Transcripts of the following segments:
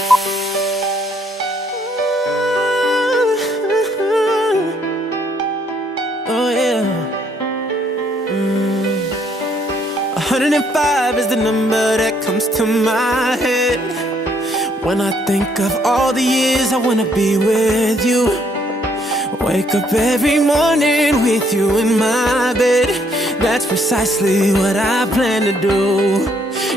Oh yeah. 105 is the number that comes to my head when I think of all the years I wanna be with you. Wake up every morning with you in my bed. That's precisely what I plan to do.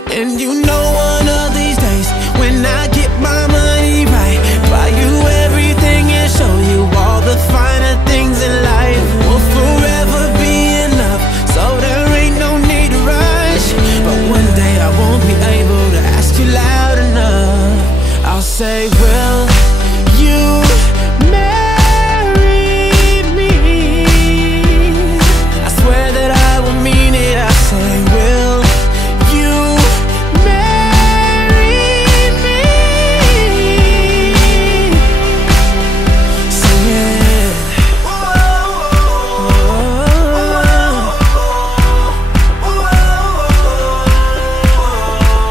And you know one of these days, when I get my money right, buy you everything and show you all the finer things in life. Will forever be enough, so there ain't no need to rush. But one day I won't be able to ask you loud enough. I'll say, will you marry me? I swear that I will mean it. I say, will you marry me? Sing it.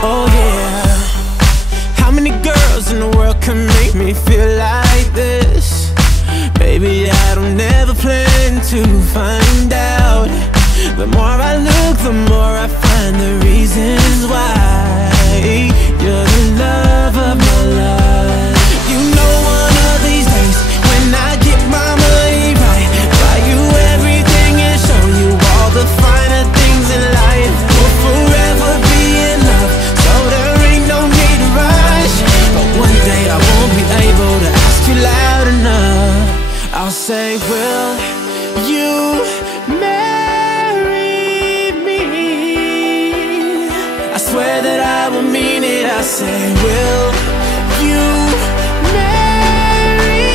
Oh yeah. How many girls in the world can make me feel like this? Baby, I don't ever plan to find out. The more I look, the more I find the reasons why you're the love of my life. You know one of these days, when I get my money right, buy you everything and show you all the finer things in life. Will forever be enough, so there ain't no need to rush. But one day I won't be able to ask you loud enough. I'll say, will you marry me? I swear that I will mean it. I say, will you marry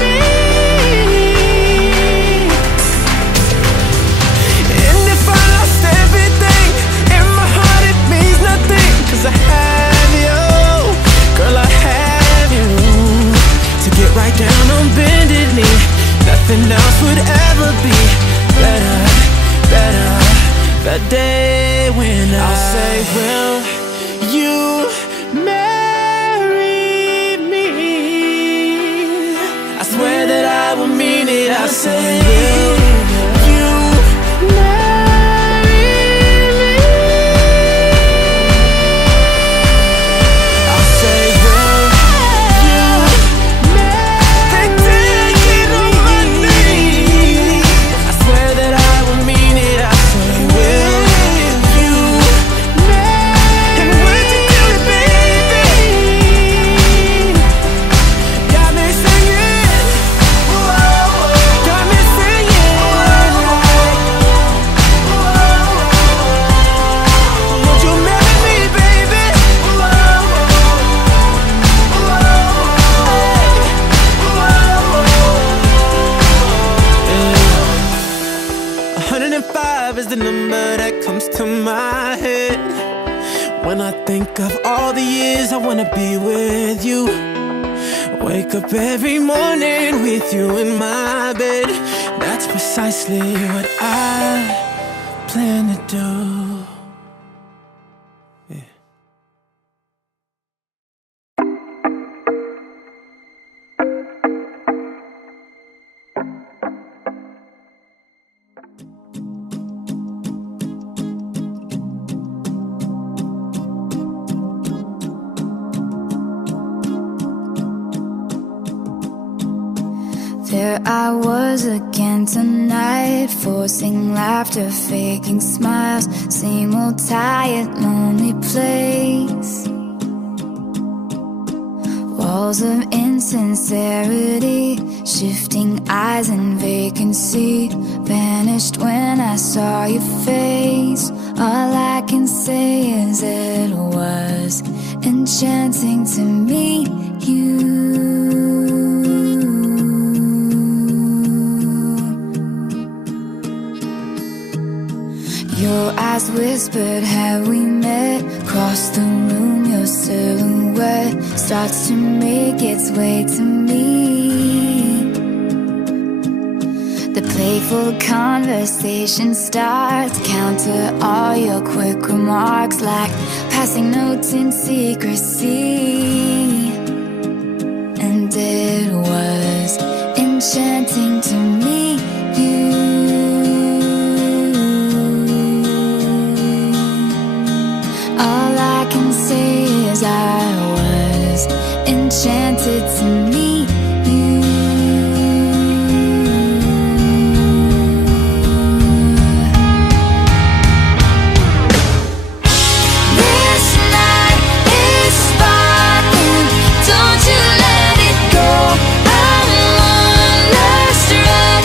me? And if I lost everything, in my heart it means nothing, 'cause I have you, girl, I have you. To get right down on bended knee, nothing else would ever be better, better. The day when I'll say, will you marry me? I swear that I will mean it. I say, will you marry me? I'll say, will you marry me? I swear that I will mean it. I say, will you marry? And would you do it, baby? Got me singing, got me singing like, would you marry me, baby? 105 is the number that comes to my head when I think of all the years I wanna be with you. Wake up every morning with you in my bed. That's precisely what I plan to do. Yeah. There I was again tonight, forcing laughter, faking smiles. Same old tired, lonely place. Walls of insincerity, shifting eyes and vacancy. Vanished when I saw your face. All I can say is it was enchanting to meet you. Your eyes whispered, have we met? Across the room, your silhouette starts to make its way to me. The playful conversation starts, counter all your quick remarks like passing notes in secrecy. enchanting to meet you. All I can say is I was enchanted to meet you. This night is sparkling, don't you let it go. I'm wonderstruck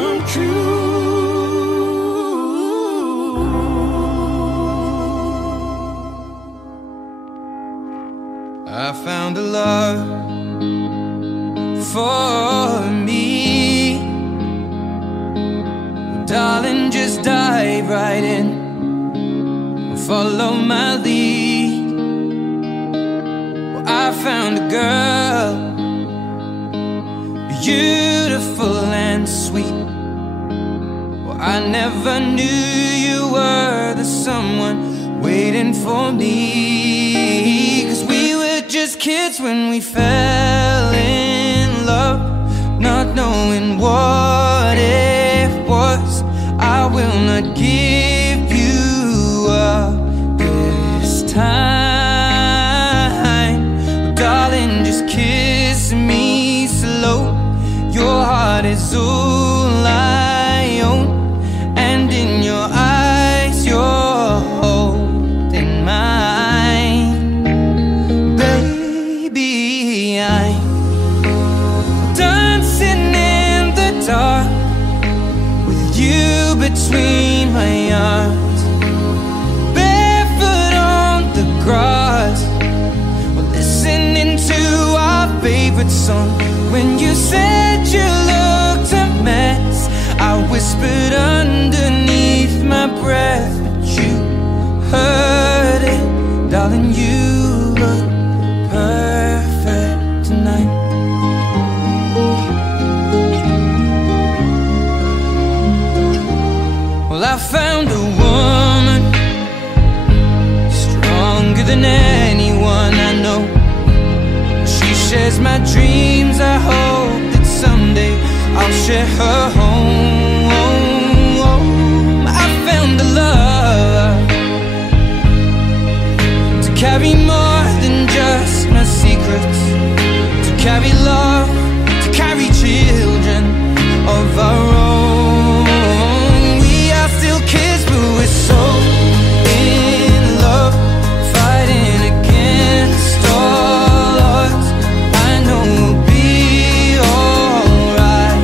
come true. I found a love for me. Well, darling, just dive right in. Follow my lead. Well, I found a girl, beautiful and sweet. Well, I never knew you were the someone waiting for me. 'Cause we were just kids when we fell in love, not knowing what it was. I will not give you up this time. Darling, just kiss me slow. Your heart is all I own, and in your eyes you're holding mine. Baby, I'm dancing in the dark with you between my arms, barefoot on the grass. We're listening to our favorite song. When you said you looked a mess, I whispered underneath my breath, but you heard it. Darling, you look perfect tonight. Well, I found a woman stronger than anyone I know. She shares my dreams. I hope that someday I'll share her home. I found a love to carry more than just my secrets, to carry love, to carry children of our own. We are still kids, but we're so in love, fighting against all odds. I know we'll be alright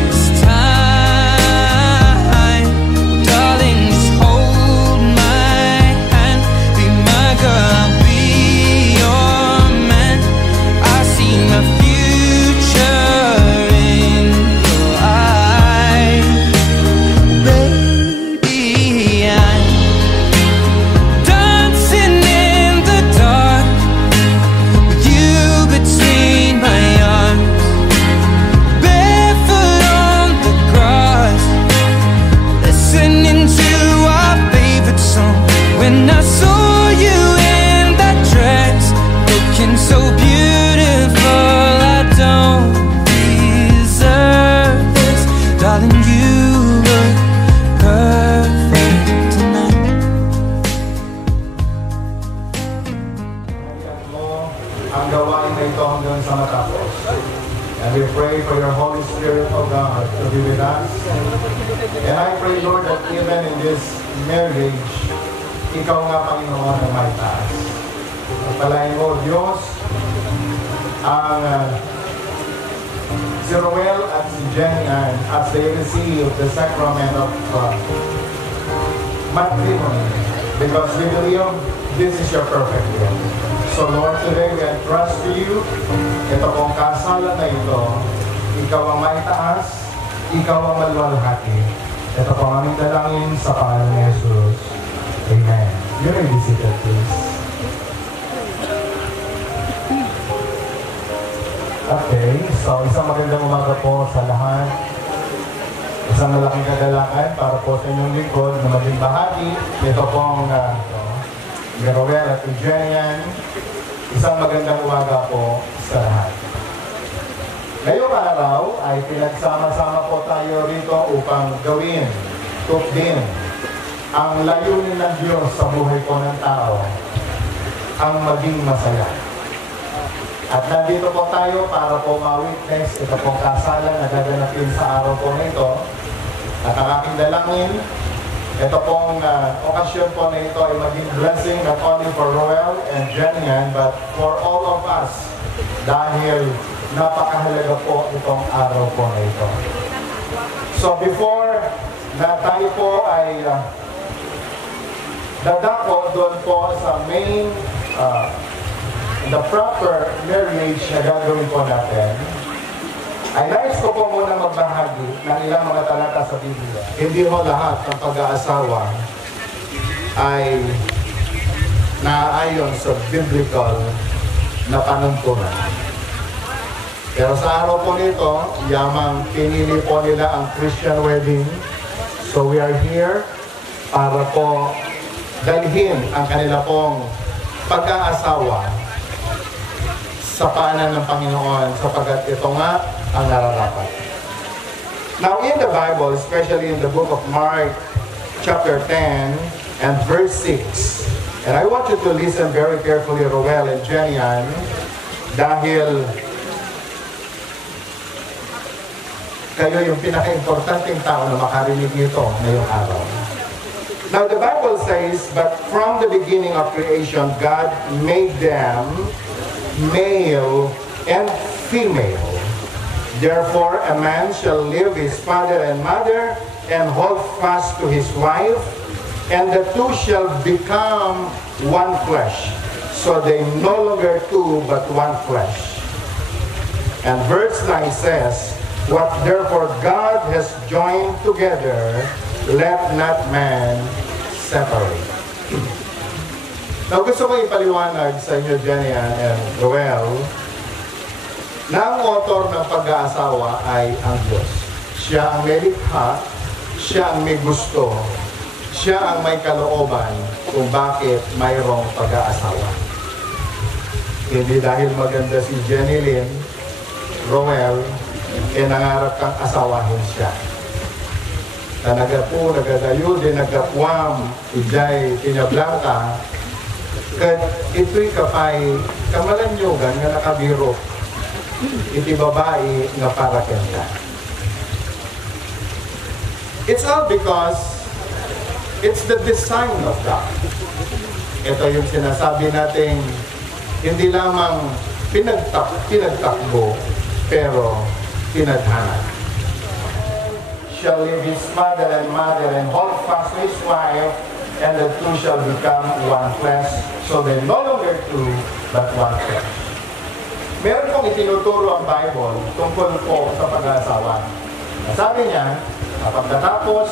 this time. Darling, just hold my hand, be my girl, I'll be your man. I see my future in your eyes. Baby, I'm dancing in the dark with you between my arms, barefoot on the grass, listening to our favorite song. When I saw you in that dress, looking so beautiful, I don't deserve this. Darling, you look perfect tonight. mo ang gawain na ito hanggang sa matapos. And we pray for your Holy Spirit, O God, to be with us. And I pray, Lord, that even in this marriage, Ikaw nga, Panginoon, ang may taas. Pagpalain mo, Diyos, ang si Roel at si Jenny Ann as they receive the sacrament of matrimony, because we believe this is your perfect will. So Lord, today we entrust to you ito pong kasalan na ito. Ikaw ang may taas, Ikaw ang maluwalhati. Ito pong aming dalangin sa pangalan ni Jesus. Amen. You may be seated, please. Okay, so isang magandang umaga po sa lahat. Isang malaking kagalakan para po sa inyong lingkod na maging bahagi. Ito pong Roel at Jenny. Isang magandang umaga po sa lahat. Ngayong araw ay pinagsama-sama po tayo rito upang gawin, tukdin, ang layunin ng Diyos sa buhay po ng tao, ang maging masaya. At nandito po tayo para po ma-witness ito pong kasalan na gaganapin sa araw po nito. At ang aking dalangin, ito pong okasyon po na ito ay maging blessing not only for Roel and Jenny, but for all of us, dahil napakahalaga po itong araw po na ito. So before na tayo po ay dadako doon po sa main, the proper marriage na gagawin po natin, ay nais ko po muna magbahagi ng ilang mga talata sa Biblia. Hindi ho lahat ng pag-aasawa ay naaayon sa biblical na panuntunan. Pero sa araw po nito, yamang pinili po nila ang Christian wedding. So we are here para po dalhin ang kanila pong pag-aasawa sa paanan ng Panginoon sapagkat ito nga ang nararapat. Now in the Bible, especially in the book of Mark, chapter 10 and verse 6, and I want you to listen very carefully, Roel and Jenian, dahil kayo yung pinaka-importanting tao na makarinig nito ngayong araw. Now the Bible says, but from the beginning of creation, God made them male and female. Therefore, a man shall leave his father and mother and hold fast to his wife, and the two shall become one flesh. So they no longer two, but one flesh. And verse 9 says, what therefore God has joined together, let not man separate. Now gusto ko ipaliwanag sa inyo, Jenian and Roel, na ang author ng pag-aasawa ay ang Diyos. Siya ang may likha, siya ang may gusto, siya ang may kalooban kung bakit mayroong pag-aasawa. Hindi dahil maganda si Jenny Lynn, Roel, nangarap kang asawahin siya. Na nagapu, nagadayo, din nagapuam, ijay, kinyablanka, kad ito'y kapay, kamalanyugan nga nakabiro, iti babae nga para kenta. It's all because it's the design of God. Ito yung sinasabi nating hindi lamang pinagtakbo, pero tinadhana. Shall leave his father and mother and hold fast his wife, and the two shall become one flesh. So they no longer two, but one flesh. Meron pong itinuturo ang Bible tungkol po sa pag-aasawa. Sabi niya, kapag natapos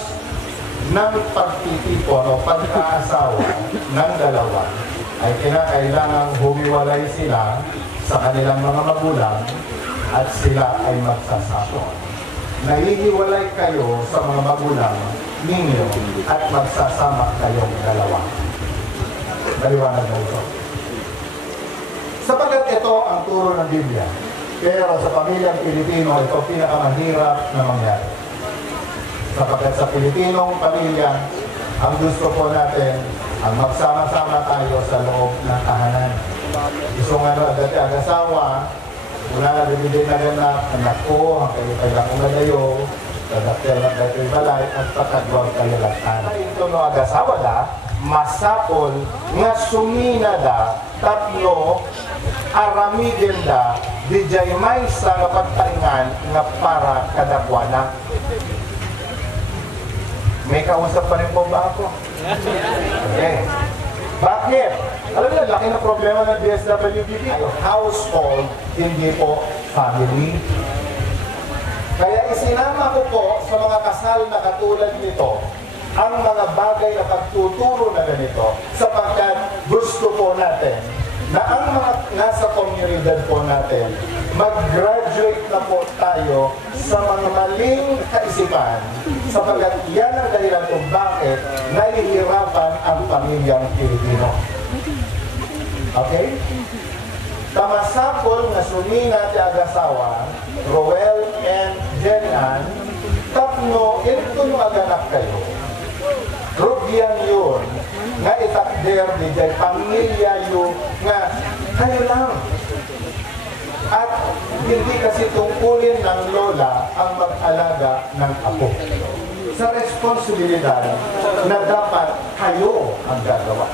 ng pagtitipon o pag-aasawa ng dalawa, ay kinakailangang humiwalay sila sa kanilang mga magulang at sila ay magsasama. Nahihiwalay kayo sa mga magulang ninyo at magsasama kayong dalawa. Maliwanag na ito. Sapagat ito ang turo ng Biblia. Pero sa pamilyang Pilipino, ito pinakamahirap na mangyari. Sapagat sa Pilipinong pamilya, ang gusto po natin, ang magsama-sama tayo sa loob ng tahanan. Gusto nga na dati ang asawa, una na bibigay na rin na anak ko, ang kayo kailang umalayo, kadaktil na kayo balay, at patagwag kayo latan. Ito no agasawa da, masapol, nga sumina da, tapno, aramidin da, di jay may sa pagtaingan nga para kadagwana. May kausap pa rin po ba ako? Okay. Bakit? Alam niyo, laki na problema ng DSWD. Household, hindi po family. Kaya isinama ko po sa mga kasal na katulad nito ang mga bagay na pagtuturo na ganito sapagkat gusto po natin na ang mga nasa komunidad po natin mag-graduate na po tayo sa mga maling kaisipan sapagkat yan ang dahilan kung bakit nahihirapan ang pamilyang Pilipino. Okay? Tamasapol nga sumina ti agasawa, Roel and Jenan, tapno ito yung aganak kayo. Rugyan yun, nga itakder di jay pamilya yun, nga kayo lang. At hindi kasi tungkulin ng lola ang mag-alaga ng apo. Sa responsibilidad na dapat kayo ang gagawa.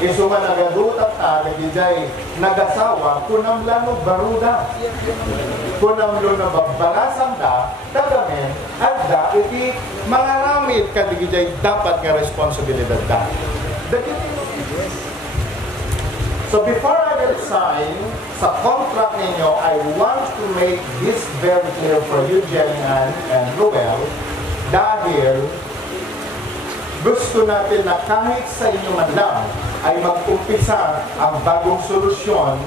Isuma nagadutat nagijay nagasawa kunam lano baruda. Kunam lo na babalasan da, dagamen, adda, iti mga ramit kadigijay dapat nga responsibilidad da. So before I will sign sa contract ninyo, I want to make this very clear for you, Jenny and Ruel, dahil gusto natin na kahit sa inyo man lang ay mag-umpisa ang bagong solusyon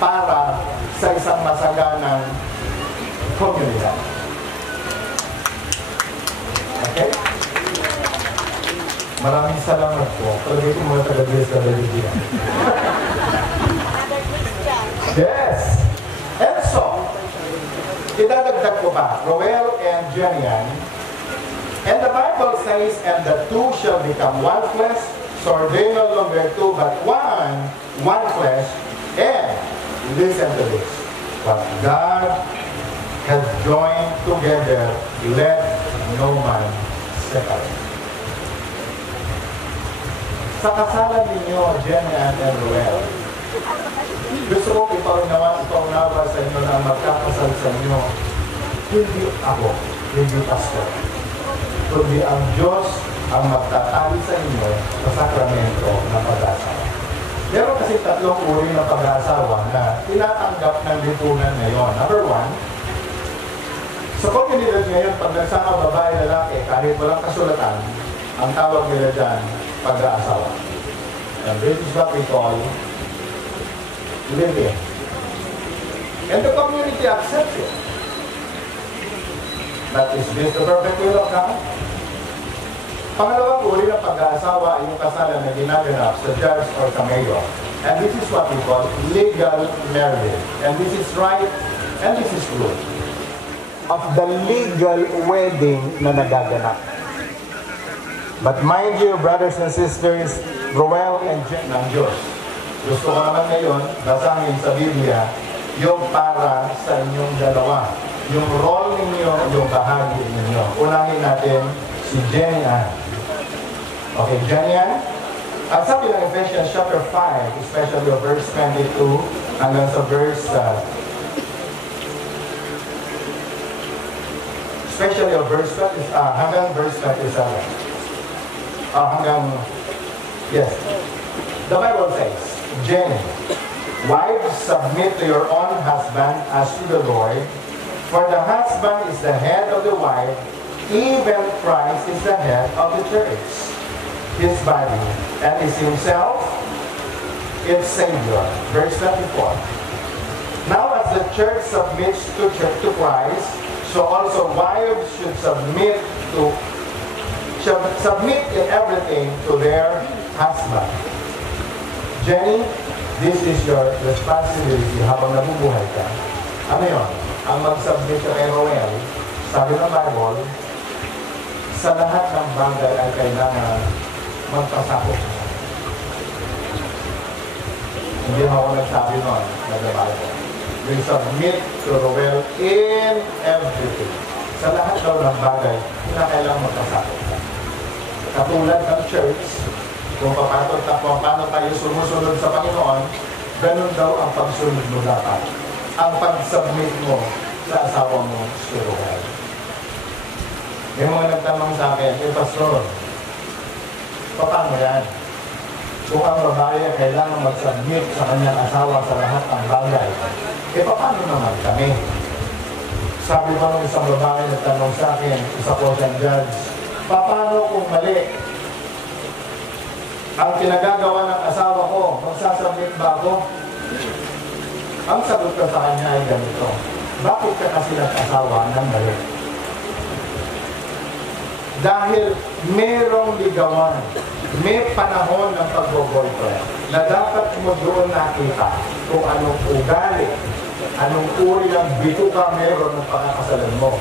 para sa isang masaganang komunidad. Okay? Maraming salamat po. Palagay ko mga taga-Diyos na religion. Yes! And so, idadagdag ko ba, Roel and Jenny, and the Bible says, and the two shall become one flesh, so are they no longer two, but one flesh, and listen to this, what God has joined together, let no man separate. Sa kasalan ninyo, Jenny and Roel, gusto ko ipaunawa sa inyo na magkakasal sa inyo, hindi ako, hindi pastor, kundi ang Diyos ang magtatali sa inyo sa sakramento ng pag-asawa. Meron kasi tatlong uri ng pag-asawa na tinatanggap ng lipunan ngayon. Number one, sa komunidad ngayon, pag nagsama babae lalaki, kahit walang kasulatan, ang tawag nila dyan, pag-aasawa. And this is what we call living. And the community accepts it. But is this the perfect will of God? Pangalawang uri ng pag-aasawa ay yung kasalan na ginaganap sa judge or sa mayor. And this is what we call legal marriage. And this is right, and this is good. Of the legal wedding na nagaganap. But mind you, brothers and sisters, Roel and Jen ng Diyos. Gusto ko naman ngayon, basahin sa Biblia, yung para sa inyong dalawa. Yung role ninyo, yung bahagi ninyo. Unahin natin si Jenny Ann. Okay, Jenny Ann? Ang sabi ng Ephesians chapter 5, especially verse 22 hanggang sa verse hanggang verse 27. Yes. The Bible says, Jenny, wives, submit to your own husband as to the Lord, for the husband is the head of the wife, even Christ is the head of the church, his body, and is himself its Savior. Verse 24. Now as the church submits to Christ, so also wives should submit in everything to their husband. Jenny, this is your responsibility habang nabubuhay ka. Ano yun? Ang mag-submit ka kay Roel, sabi ng Bible, sa lahat ng bagay ay kailangan magpasakot. Hindi ako nagsabi nun na the Bible. We submit to Roel in everything. Sa lahat daw ng bagay, kailangan magpasakot. Katulad ng church, kung paano tayo sumusunod sa Panginoon, ganun daw ang pagsunod mo dapat. Ang pag-submit mo sa asawa mo, si Roel. May mga nagtanong sa akin, Pastor, paano yan? Kung ang babae kailangan mag-submit sa kanyang asawa sa lahat ng bagay, paano naman kami? Sabi pa ng isang babae nagtanong sa akin, isa po siyang judge, paano kung mali ang pinagagawa ng asawa ko, magsasubmit ba ako? Ang sagot ko sa kanya ay ganito, bakit ka kasi nag-asawa ng mali? Dahil merong ligawan, may panahon ng pag-boyfriend na dapat mo doon nakita kung anong ugali, anong uri ng bituka meron ng pangakasalan mo.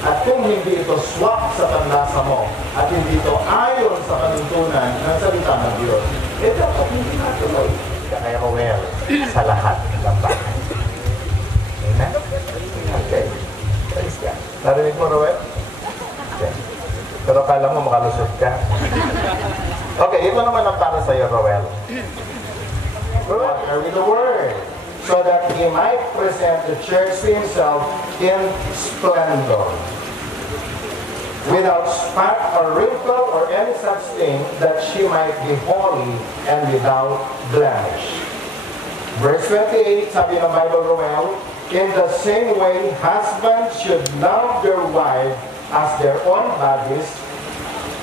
At kung hindi ito swak sa panlasa mo at hindi ito ayon sa panuntunan ng salita ng Diyos, dapat hindi natuloy kay Roel sa lahat ng bagay. Amen? Okay. Praise God. Narinig mo, Roel? Okay. Pero kala mo makalusot ka. Okay, ito naman ang para sa'yo, Roel. Water with the word, so that he might present the church to himself in splendor, without spot or wrinkle or any such thing, that she might be holy and without blemish. Verse 28, sabi ng Bible, Roel, in the same way, husbands should love their wife as their own bodies.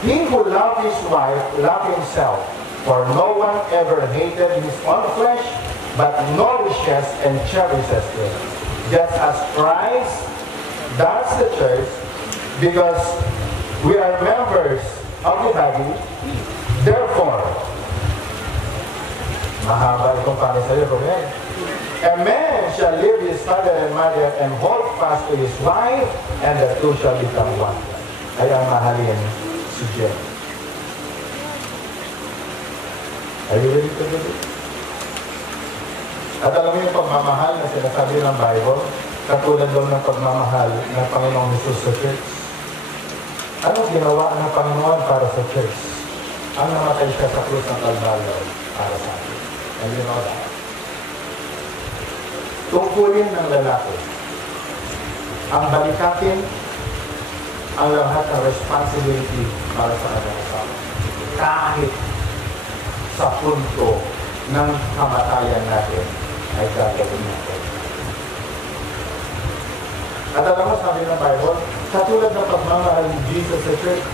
He who loves his wife loves himself, for no one ever hated his own flesh, but nourishes and cherishes it, just as Christ does the church, because we are members of the body. Therefore, mahaba itong para sa iyo, a man shall leave his father and mother and hold fast to his wife, and the two shall become one. Ay ang mahalin si Jen. Are you ready to do it? At alam mo yung pagmamahal na sinasabi ng Bible, katulad daw ng pagmamahal ng Panginoong Jesus sa church. Anong ginawa ng Panginoon para sa church? Ang namatay siya sa krus ng Kalbaryo para sa atin. And you know that? Tungkulin ng lalaki ang balikatin ang lahat ng responsibility para sa kanyang asawa. Kahit sa punto ng kamatayan natin ay gagawin natin. At alam mo, sabi ng Bible, katulad ng pagmamahal ni Jesus sa church,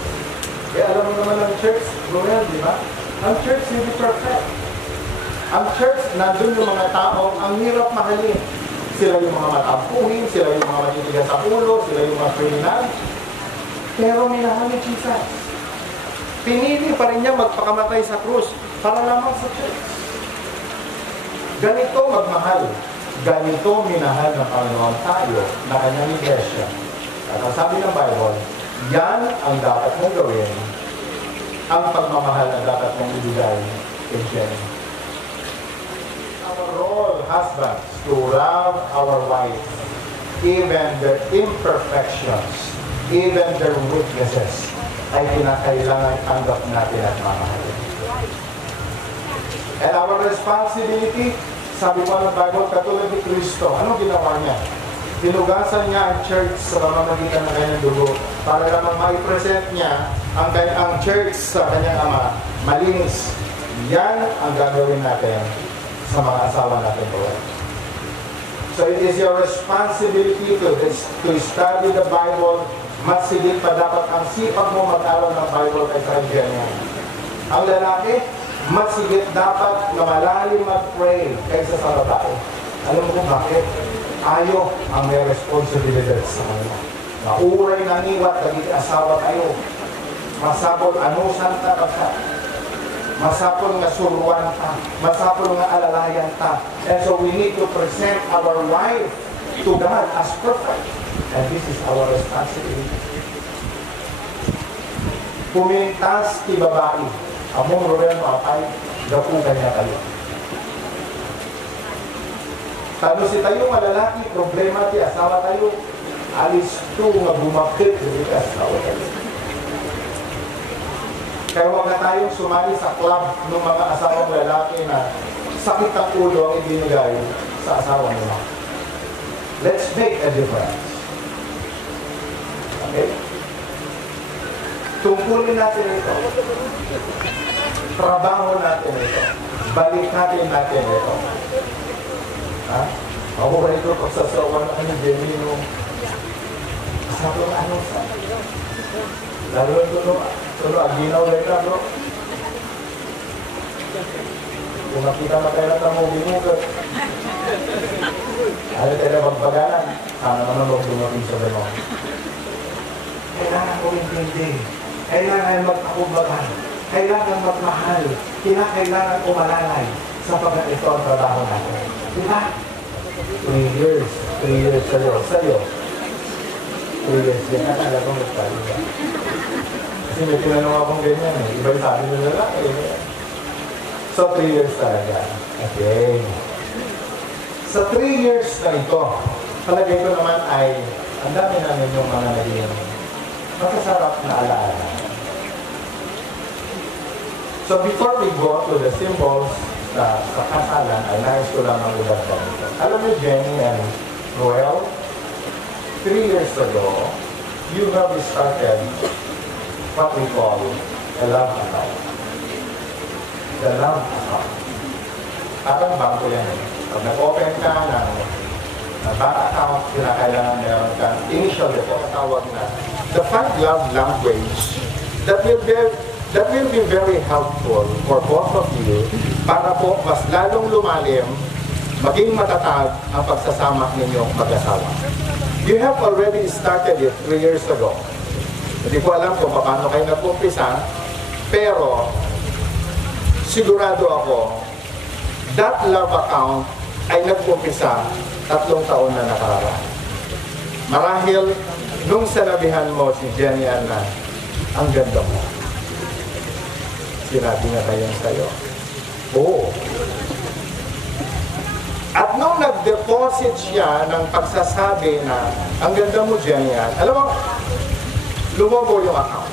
alam mo naman ang church, Roel, di ba? Ang church hindi perfect. Ang church, nandun yung mga tao, ang hirap mahalin. Sila yung mga matampuhin, sila yung mga matitigas sa ulo, sila yung mga kriminal. Pero minahal ni Jesus. Pinili pa rin niya magpakamatay sa krus para lamang sa church. Ganito magmahal. Ganito minahal ng Panginoon tayo na kanyang iglesia. At ang sabi ng Bible, yan ang dapat mong gawin, ang pagmamahal na dapat mong ibigay kay Jen. Our role, husbands, to love our wives, even their imperfections, even their weaknesses, ay kinakailangan tanggap natin at mamahalin. And our responsibility, sabi mo ng Bible, katulad ni Kristo, anong ginawa niya? Hinugasan niya ang church sa pamamagitan ng kanyang dugo para lamang ma-present niya ang church sa kanyang ama. Malinis. Yan ang gagawin natin sa mga asawa natin po. So it is your responsibility to study the Bible. Mas sigit pa dapat ang sipag mo mag-aral ng Bible kaysa ganyan. Ang lalaki, mas sigit dapat na malalim mag-pray kaysa sa babae. Alam mo kung bakit? Ayo ang may responsibilidad sa kanila. Nauray ng iwat, naging asawa kayo. Masapol anusan ta ka. Masapol nga suruan ta. Masapol nga alalayan ta. And so we need to present our wife to God as perfect. And this is our responsibility. Pumintas ti babae. Among Roel Mapay, gapugan niya kayo. Tano si tayo malalaki, problema ti asawa tayo. Alis to nga bumakit di asawa tayo. Kaya huwag na tayong sumali sa club ng mga asawang lalaki na sakit ang ulo ang ibinigay sa asawa nila. Let's make a difference. Okay? Tungkulin natin ito. Trabaho natin ito. Balikatin natin ito. Ha? Ako ba ito pagsasawa na ano, Gemino? Sabi ko, ano sa? Lalo ito, aginaw rin na, bro. Kung nakita na tayo na movie mo, ano tayo magbagalan? Sana naman huwag dumating sa gano'n. Kailangan ko intindi. Kailangan magpakubagan. Kailangan magmahal. Kailangan umalalay sa pagkat ito ang trabaho natin. Diba? 3 years. 3 years sa'yo. 3 years din. Akala kong nagtali ba? Kasi may tinanong akong ganyan eh. Iba yung sabi nila lang eh. So 3 years talaga. Okay. Sa 3 years na ito, palagay ko naman ay ang dami namin yung mga naging masasarap na alaala. So before we go to the symbols sa kasalan, ay nais ko lamang ilagdag ito. Alam niyo, Jenny and Roel, 3 years ago, you have started what we call a love account. The love account. Parang bangko yan eh. Pag nag-open ka ng bank account, kinakailangan meron kang initial deposit. Tawag na the 5 love language that will be very helpful for both of you para po mas lalong lumalim, maging matatag ang pagsasama ninyong mag-asawa. You have already started it 3 years ago. Hindi ko alam kung paano kayo nag-umpisa, pero sigurado ako, that love account ay nag-umpisa 3 taon na nakaraan. Marahil, nung sinabihan mo si Jenny Ann na, ang ganda mo. Sinabi nga ba yan sa'yo? Oo. At nung nag-deposit siya ng pagsasabi na, ang ganda mo, Jenny Ann, alam mo, lumobo yung account.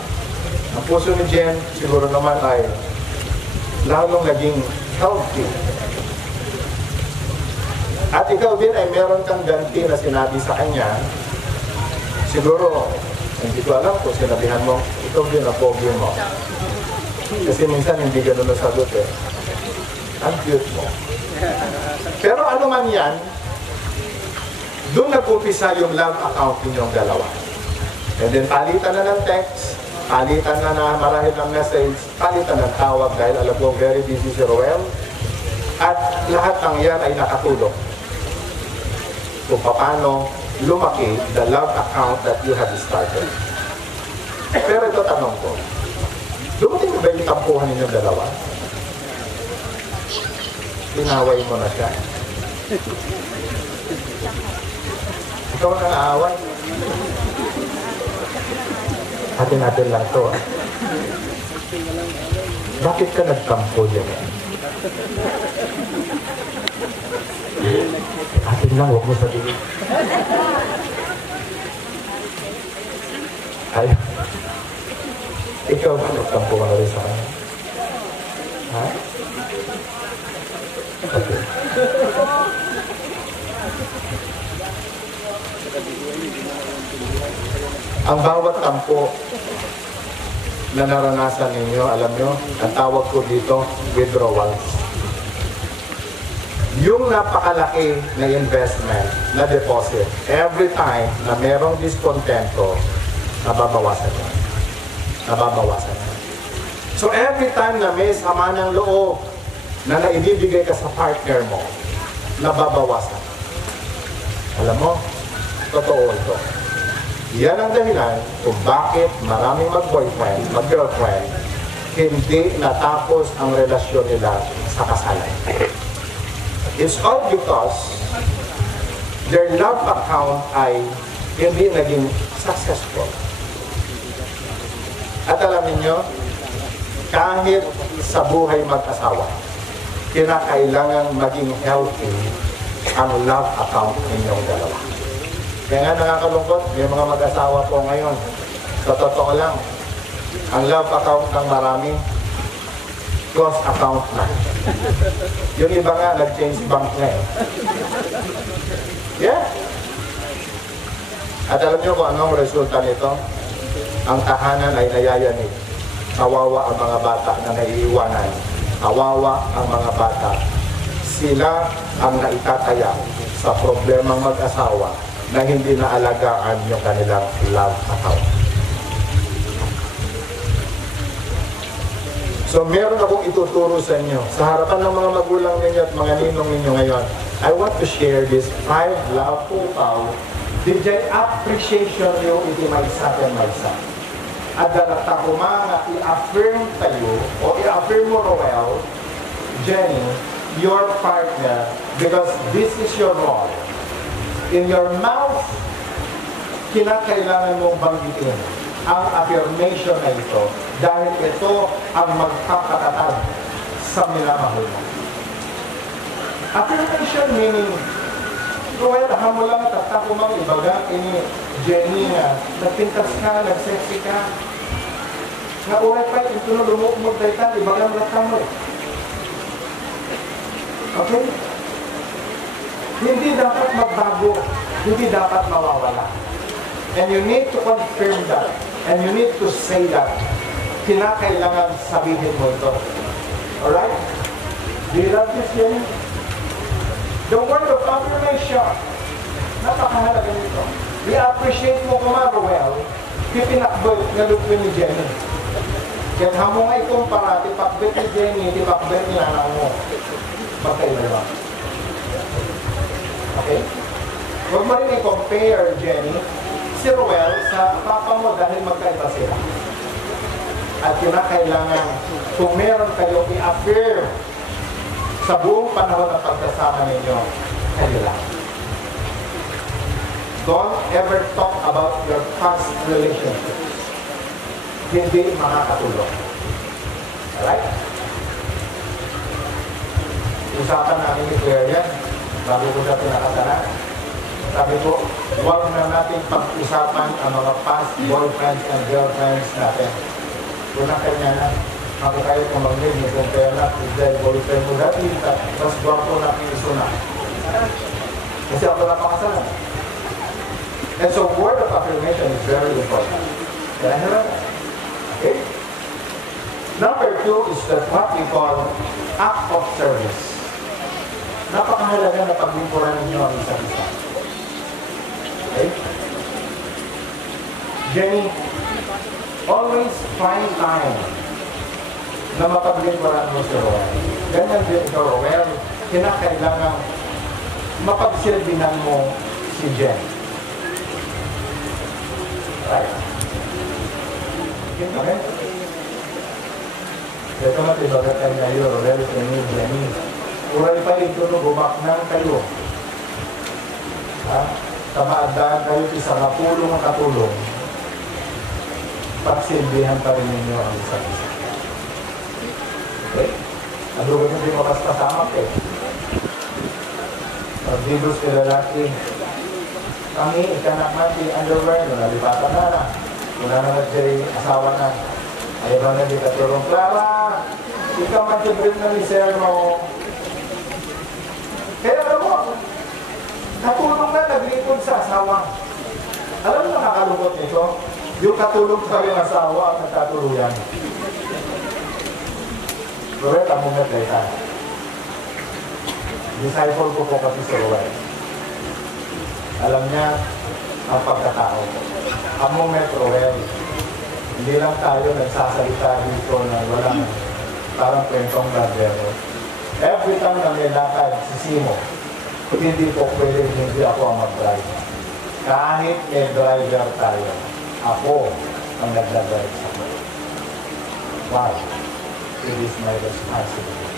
Ang puso ni Jen, siguro naman ay lalong naging healthy. At ikaw din ay meron kang ganti na sinabi sa kanya, siguro, hindi ko alam kung sinabihan mo, ikaw din ang pogi mo. Kasi minsan hindi ganun ang sagot eh. Ang cute mo. Pero ano man yan, doon nag-umpisa yung love account ninyong dalawa. And then palitan na ng text, palitan na marahil ng message, palitan ng tawag dahil alam ko very busy si Roel. At lahat ng yan ay nakatulong kung paano lumaki the love account that you have started. Pero ito tanong ko, dumating ba yung tampuhan ninyong dalawa? Tinaway mo na siya. Ikaw na naaway. Atin-atin lang to. Bakit ka nagtampo dyan? Atin lang, huwag mo sabihin. Ay, ikaw ba nagtampo ka na rin sa kanya? Ha? Okay. Ang bawat tampo na naranasan ninyo, alam nyo, ang tawag ko dito, withdrawal. Yung napakalaki na investment, na deposit, every time na merong discontento, nababawasan yan. Nababawasan yan. So every time na may sama ng loob na naibibigay ka sa partner mo, nababawasan. Alam mo, totoo ito. Yan ang dahilan kung bakit maraming mag-boyfriend, mag-girlfriend, hindi natapos ang relasyon nila sa kasalan. It's all because their love account ay hindi naging successful. At alam niyo, kahit sa buhay mag-asawa, kinakailangan maging healthy ang love account ninyong dalawa. Kaya nga nakakalungkot, may mga mag-asawa po ngayon. Sa totoo lang, ang love account ng marami, close account na. Yung iba nga, nag-change bank na eh. Yeah. At alam nyo kung anong resulta nito? Ang tahanan ay nayayanig. Kawawa ang mga bata na naiiwanan. Kawawa ang mga bata. Sila ang naitataya sa problemang mag-asawa na hindi naalagaan yung kanilang love account. So meron akong ituturo sa inyo. Sa harapan ng mga magulang ninyo at mga ninong ninyo ngayon, I want to share this 5 love upaw. Dijay appreciation yung iti maysa at maysa. At darata ko mga i-affirm tayo o i-affirm mo Roel, Jenny, your partner, because this is your role. In your mouth, kinakailangan mong banggitin ang affirmation na ito dahil ito ang magpapatatag sa minamahal mo. Affirmation meaning, Roel, hamo lang tatako mang ibaga ini Jenny nga, nagpintas ka, nagsexy ka. Nga uray pa, ito na lumukmog daytan, ibagang lakang mo. Okay? Hindi dapat magbago. Hindi dapat mawawala. And you need to confirm that. And you need to say that. Kinakailangan sabihin mo ito. Alright? Do you love this game? The word of affirmation. Napakahalaga nito. I-appreciate mo kumaruel. Pipinakbot nga lupin ni Jenny. Kaya hamong ay kumpara, tipakbet ni Jenny, tipakbet ni anak mo. Magkaiba. Okay? Huwag mo rin i-compare, Jenny, si Ruel sa papa mo dahil magkaiba sila. At kinakailangan, kung meron kayo, i-affirm sa buong panahon ng pagkasama ninyo, kayo lang. Don't ever talk about your past relationships. Hindi makakatulong. Alright? Usapan namin ni Claire yan. Bago ko sa pinakasalan. Sabi ko, huwag na natin pag-usapan ang mga past boyfriends and girlfriends natin. Kung kanya na, ako kayo kung mag-name, kung kaya na, dahil boyfriend mo dati, mas gwapo na piso na. Kasi ako na pakasalan. And so, word of affirmation is very important. Can I hear that? Okay? Number 2 is what we call act of service. Napakahalaga na paglingkuran ninyo ang isa't isa. Okay? Jenny, always find time na mapaglingkuran mo si Roel. Ganyan din ito, Roel. Kinakailangan mapagsilbihan mo si Jenny. Right? Okay? Ito nga tibagatan kayo, Roel, Jenny. Uray pa ito no, gumaknang kayo. Ha? Kamaadaan kayo sa katulong ang katulong. Pagsilbihan pa rin ninyo ang isa't isa. Okay? Adugan nyo di makaspasamak eh. Pag-dibros kay lalaki, kami, ikanak natin, underwear, nalipatan na na. Wala na nag-jay, asawa na. Ayaw na hindi katulong. Clara, ikaw mag-jibrin na ni Sir mo. Kaya alam mo, katulong na naglipod sa asawa. Alam mo nakakalungkot nito? Yung katulong sa yung asawa at nagkatuluyan. Roel, ang mga tayo. Disciple ko po kasi si Roel. Alam niya ang pagkatao. Ang moment, Roel, hindi lang tayo nagsasalita dito na walang parang kwentong gardero. Every time na may lakad si Simo, hindi po pwede hindi ako ang mag-drive. Kahit may driver tayo, ako ang nag-drive sa ko. Why? It is my responsibility.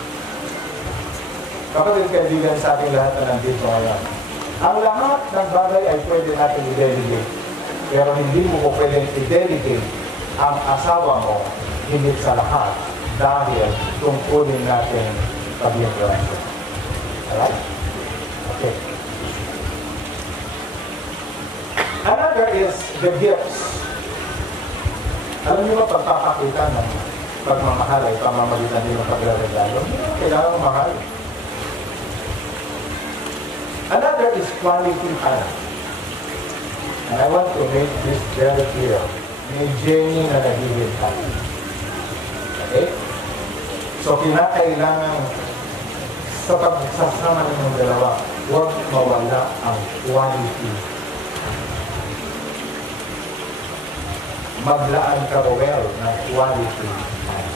Kapatid kaibigan sa ating lahat na nandito ngayon, ang lahat ng bagay ay pwede natin i-delegate. Pero hindi mo po pwedeng i-delegate ang asawa mo higit sa lahat dahil tungkulin natin pag-influensya. Alright? Okay. Another is the gifts. Alam niyo ba pagpapakita ng pagmamahal ay pamamagitan din ng pagre-regalo? Kailangan mahal. Another is quality time. And I want to make this very clear. May Jenny na naghihintay. Okay? So, kinakailangan sa pagsasama ng dalawa, huwag mawala ang quality. Maglaan ka, Roel, ng quality time.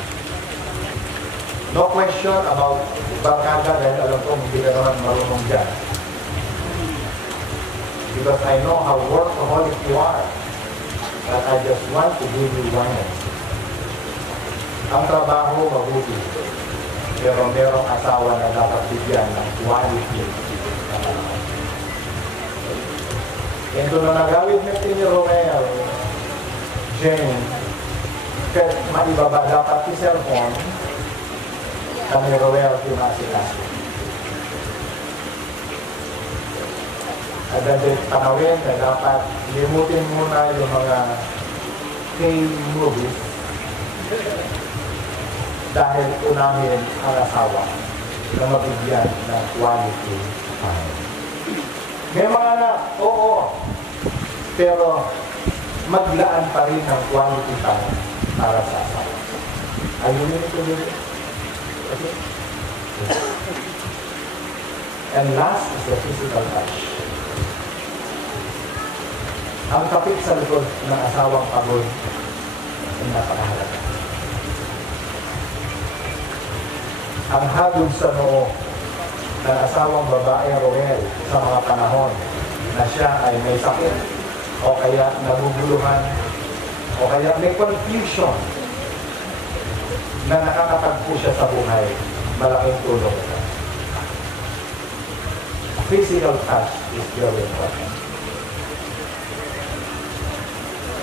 No question about barkada dahil alam ko hindi ka naman marunong dyan. Because I know how workaholic you are. But I just want to give you one answer. Ang trabaho mabuti. Pero merong asawa na dapat bigyan ng quality. Ito na nagawid natin ni Romeo, Jane, kahit maibaba dapat si cellphone, kami Romeo pinasikas. At dahil tanawin na dapat limutin muna yung mga K-movies Dahil unahin ang asawa na mabigyan ng quality time. May mga anak, oo, pero maglaan pa rin ng quality time para sa asawa. Ayunin ito dito. Okay? And last is the physical touch. Ang kapit sa likod ng asawang pagod ay napakahalaga. Ang hagod sa noo ng asawang babae Roel sa mga panahon na siya ay may sakit o kaya naguguluhan o kaya may confusion na nakakatagpo siya sa buhay, malaking tulong ito. Physical touch is very important.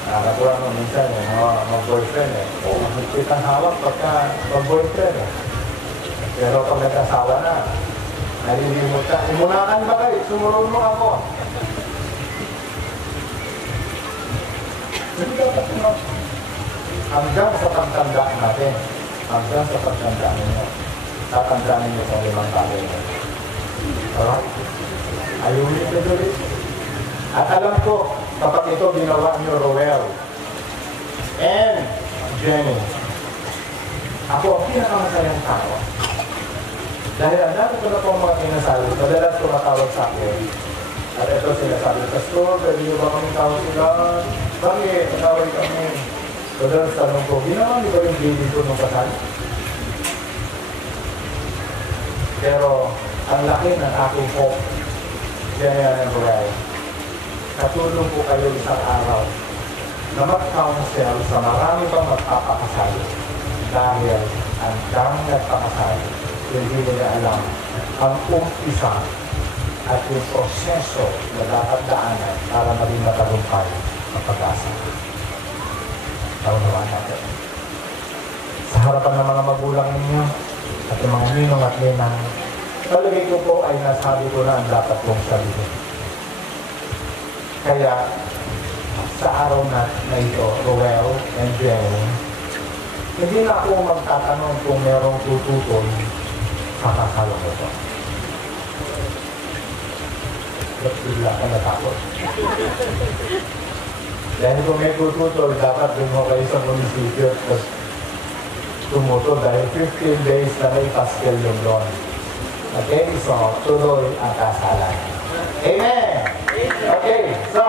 Nakakuha mo minsan mga boyfriend o mahigpit ang hawak pagka mag-boyfriend Pero pag nag-asawa na, nalilimot ka, imunakan ba kayo? Sumurong mo ako. Hindi dapat mo. Hanggang sa pagtanda natin, hanggang sa pagtanda ninyo, tatandaan ninyo sa 5 bagay nyo. Alright? Ayunin ito ulit. At alam ko, kapag ito ginawa niyo Roel and Jenny, ako ang pinakamasayang tao. Dahil ang dami ko na po mga pinasabi, madalas tumatawag sa akin. At ito sinasabi, Pastor, pwede niyo ba kami tawag sila? Bakit? Matawag kami. Madalas tanong ko, ginawa niyo ba yung baby ko nung kasal? Pero ang laki ng aking hope, Jenny and Roel, katulong po kayo isang araw na mag-counsel sa marami pang magpapakasal dahil ang dami nagpakasal hindi nila alam ang umpisa at yung proseso na dapat daanan para maging matagumpay ang pag-asa. Taunawaan natin. Sa harapan ng mga magulang ninyo at yung mga ninong at ninang, talagay ko po ay nasabi ko na ang dapat kong sabihin. Kaya, sa araw na ito, Roel and Jenny, hindi na ako magtatanong kung merong tututol sa kasalo ko ito. Ba't bigla ka natakot? Dahil kung may tututol, dapat din mo kayo sa munisipyo at tumutol dahil 15 days na may paskel yung doon. Okay, so tuloy ang kasalan. Amen! Okay, so,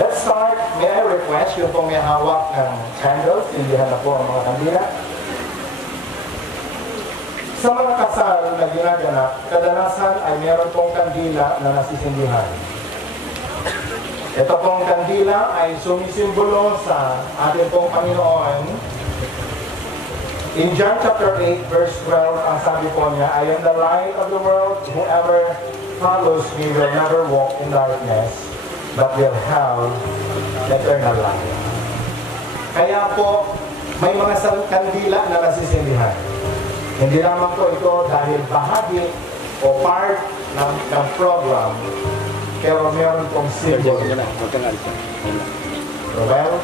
let's start. May I request yung kung may hawak ng candles, hindihan na po ang mga kandila. Sa mga kasal na ginaganap, kadalasan ay meron pong kandila na nasisindihan. Ito pong kandila ay sumisimbolo sa ating pong Panginoon. In John chapter 8, verse 12, ang sabi po niya, I am the light of the world. Whoever follows me will never walk in darkness, but will have eternal life. Kaya po, may mga kandila na nasisindihan. Hindi naman po ito dahil bahagi o part ng program, pero meron pong symbol. Well,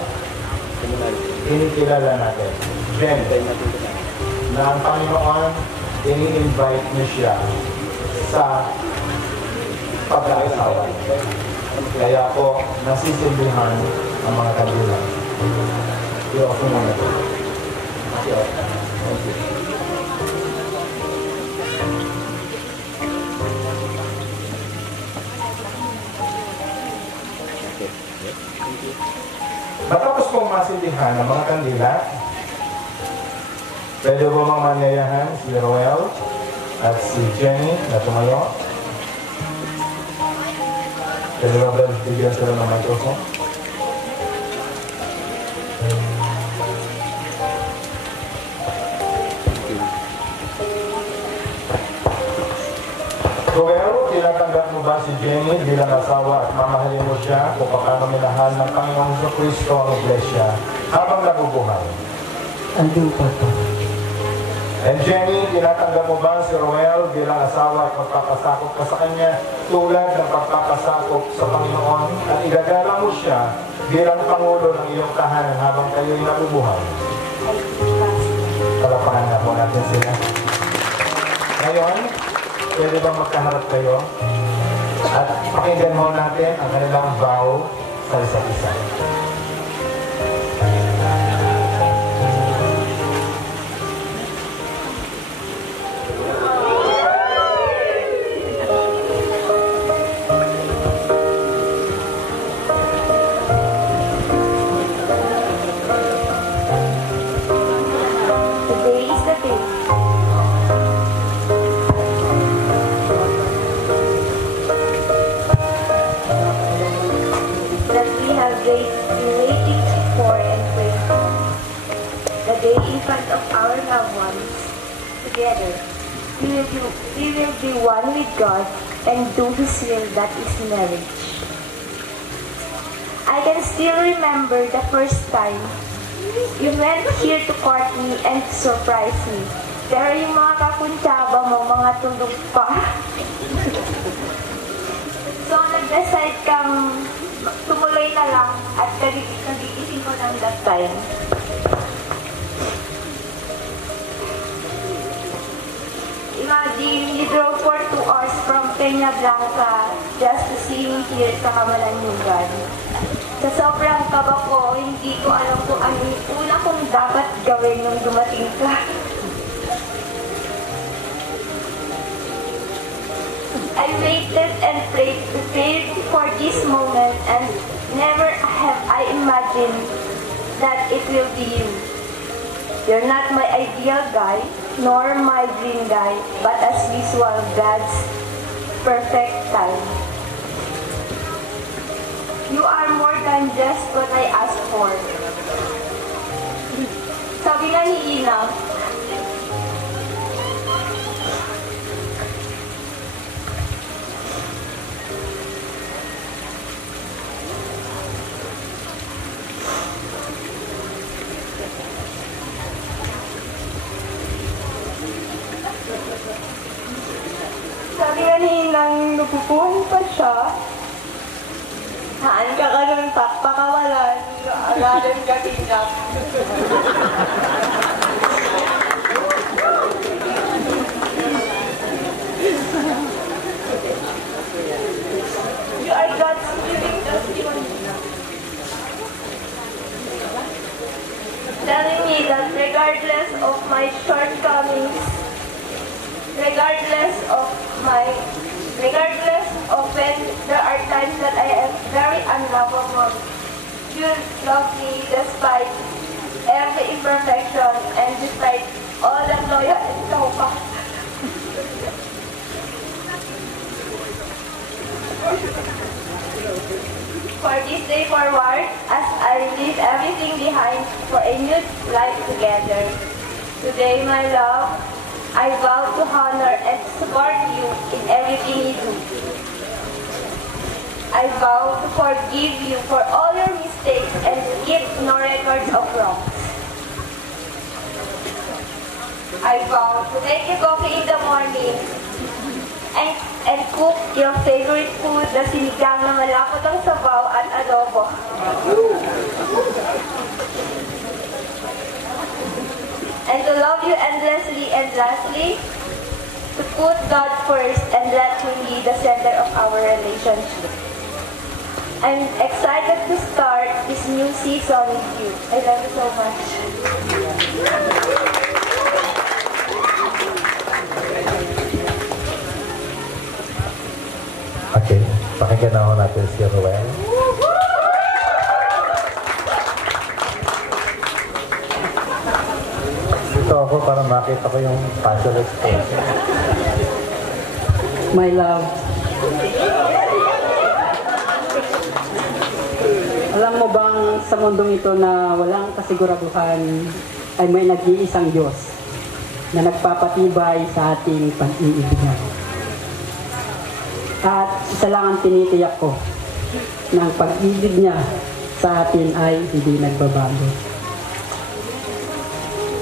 inikilala natin. Then, na ang Panginoon, ini-invite niya siya sa pag-aasawa. Kaya po, nasisilbihan ang mga kandila. I-off mo na ito. Thank you. Matapos pong masindihan ang mga kandila, pwede po mga manyayahan si Roel at si Jenny na tumayo. Pwede ba bigyan sila ng microphone? Roel, tinatanggap mo ba si Jenny bilang asawa at mamahalin mo siya kung paano minahal ng Panginoong Kristo ang Iglesia habang nabubuhay? Andun pa po. And Jenny, tinatanggap mo ba si Roel bilang asawa at magpapasakop ka sa kanya tulad ng pagpapasakop sa Panginoon at igagala mo siya bilang Pangulo ng iyong tahanan habang kayo'y nabubuhay? Palapakan nga po natin sila. Ngayon, pwede ba magkaharap kayo? At pakinggan mo natin ang kanilang vow sa isa't isa. We will be one with God and do His will, that is marriage. I can still remember the first time you went here to court me and to surprise me. Pero yung mga kakuntsaba mo, mga tulog pa. So, nag-decide kang tumuloy na lang at nagigising ko ng that time. Imagine, you drove for 2 hours from Peña Blanca just to see me here sa Camalanyugan. Sa sobrang kaba ko, hindi ko alam kung ano yung una kong dapat gawin nung dumating ka. I waited and prepared for this moment, and never have I imagined that it will be you. You're not my ideal guy, nor my dream guy, but as usual, God's perfect time. You are more than just what I asked for. Sabi nga ni Ina, nang napupuhan pa siya, haan ka ng pakawalan, agalan ka tinap. You are God's living testimony, telling me that regardless of my shortcomings, regardless of when there are times that I am very unlovable, you love me despite every imperfection and despite all the loyal and sopa. For this day forward, as I leave everything behind for a new life together, today, my love, I vow to honor and support you in everything you do. I vow to forgive you for all your mistakes and to keep no records of wrongs. I vow to make you coffee in the morning and cook your favorite food, the sinigang na malapot ang sabaw at adobo. And to love you endlessly, and lastly, to put God first and let Him be the center of our relationship. I'm excited to start this new season with you. I love you so much. Okay, pakinggan na ako natin si Ruel. Ito ako para makita ko yung facial expression. My love, alam mo bang sa mundong ito na walang kasiguraduhan ay may nag-iisang Diyos na nagpapatibay sa ating pag-iibigan. At isa lang ang tinitiyak ko na ang pag-ibig niya sa atin ay hindi nagbabago.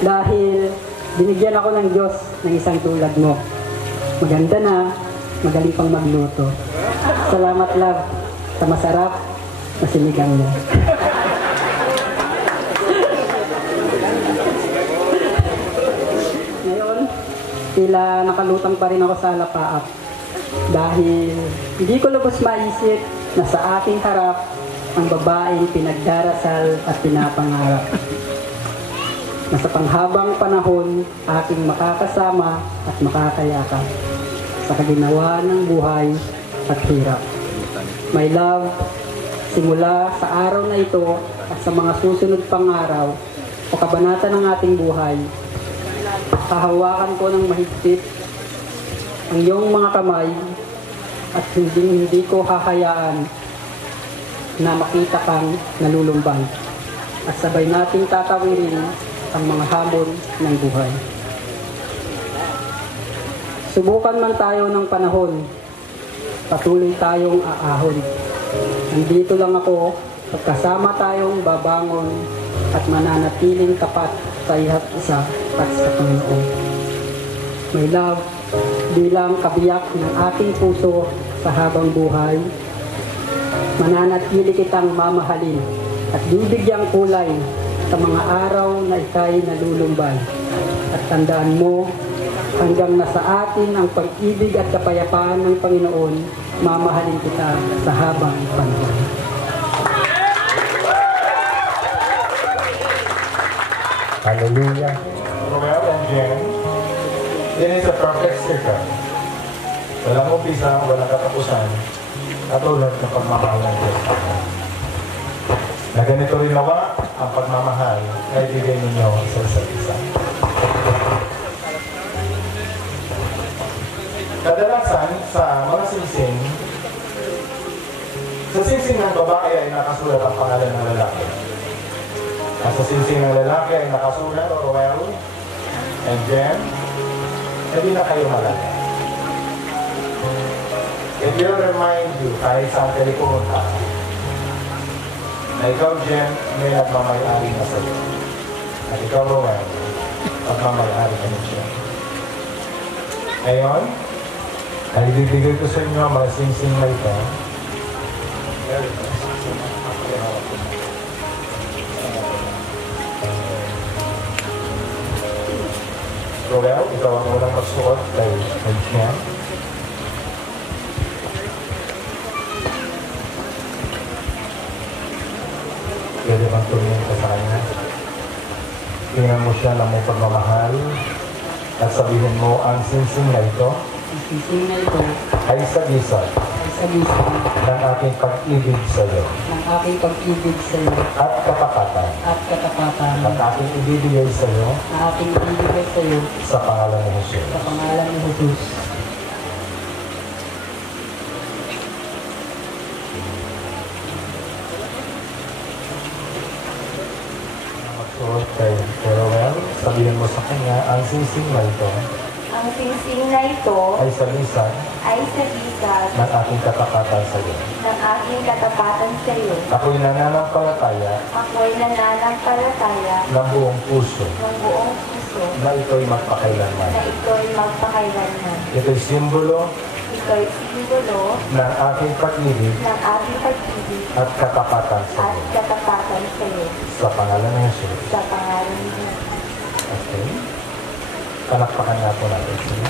Dahil binigyan ako ng Diyos ng isang tulad mo. Maganda na, magaling pang magluto. Salamat, love, sa masarap na sinigang mo. tila nakalutang pa rin ako sa alapaap. Dahil hindi ko lubos maisip na sa aking harap ang babaeng pinagdarasal at pinapangarap. Na sa panghabang panahon aking makakasama at makakayakap sa kaginawa ng buhay at hirap. My love, simula sa araw na ito at sa mga susunod pang araw o kabanata ng ating buhay, hahawakan ko ng mahigpit ang iyong mga kamay at hindi ko hahayaan na makita kang nalulumbay at sabay nating tatawirin ang mga hamon ng buhay. Subukan man tayo ng panahon, patuloy tayong aahon. Nandito lang ako, pagkasama tayong babangon at mananatiling tapat sa isa't isa at sa Panginoon. My love, bilang kabiyak ng aking puso sa habang buhay, mananatili kitang mamahalin at bibigyang kulay sa mga araw na ika'y nalulumbay. At tandaan mo, hanggang nasa atin ang pag-ibig at kapayapaan ng Panginoon, mamahalin kita sa habang panahon. Hallelujah. Romeo and Jen, it is a perfect circle. Walang umpisa, walang katapusan, katulad ng pagmamahal ng Diyos. Na ganito rin nawa ang pagmamahal na ibigay ninyo sa isa't isa. Kadalasan sa mga singsing, sa singsing ng babae ay nakasulat ang pangalan ng lalaki. At sa singsing ng lalaki ay nakasulat Romeo and Jen, hindi na kayo malala. It will remind you kahit saan kayo pumunta na ikaw, Jen, may nagmamayari na sa iyo. At ikaw, Romeo, nagmamayari ka na siya. Ngayon, ay ibibigay ko sa inyo ang mga singsing na ito. Romeo, ikaw ang unang magsuot kay Jen. Pwede bang tumingin ka sa kanya? Tingnan mo siya na may pagmamahal at sabihin mo ang singsing na ito Ang singsing na ito ay sagisag ay sagisag ng aking pag-ibig sa iyo ng aking pag-ibig sa iyo at katapatan at aking ibibigay sa iyo na aking ibigay sa iyo sa pangalan ni Jesus. sa pangalan ni Jesus. Magsuot kay Romeo, sabihin mo sa kanya ang singsing na ito Ang singsing na ito ay sagisag ay sagisag ng aking katapatan sa iyo. ng aking katapatan sa iyo. Ako'y nananampalataya Ako'y nananampalataya ng buong puso ng buong puso na ito'y magpakailanman. na ito'y magpakailanman. Ito'y simbolo Ito'y simbolo ng aking pag-ibig ng aking pag-ibig at katapatan sa at iyo. katapatan sa iyo. Sa pangalan ng Jesus. Sa pangalan ni Jesus. Okay? Palakpakan nga po natin. Sige.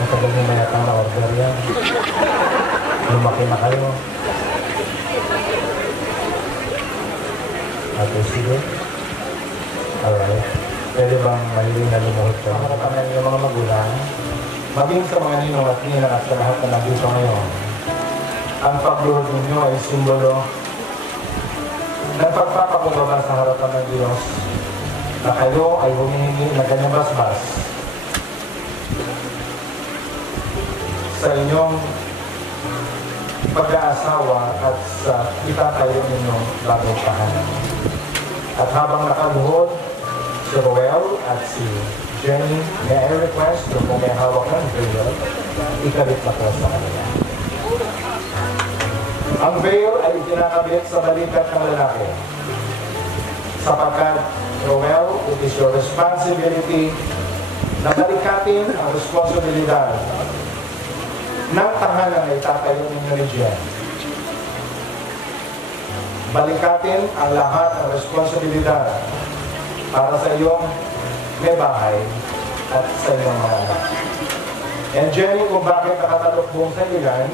Matagal nyo na yata na-order yan. Lumaki na kayo. Okay, sige. Alright. Pwede bang mahiling na lumuhod ka? Makarapan yung mga magulang, maging sa mga ninong at ninang at sa lahat na nandito ngayon, ang pagluhod ninyo ay simbolo ng pagpapakumbaba sa harapan ng Diyos na kayo ay humihingi na kanyang basbas sa inyong pag-aasawa at sa itatayo ninyong bagong tahanan. At habang nakaluhod, si Roel at si Jenny, may request kung may hawak ng veil, ikabit na po sa kanila. Ang veil ay itinakabit sa balikat ng lalaki. Sapagkat, Roel, it is your responsibility na balikatin ang responsibilidad ng tahanan na itatayo ninyo ni Jen. Balikatin ang lahat ng responsibilidad para sa iyong may bahay at sa iyong mga anak. And Jenny, kung bakit nakatalukbong sa ilan,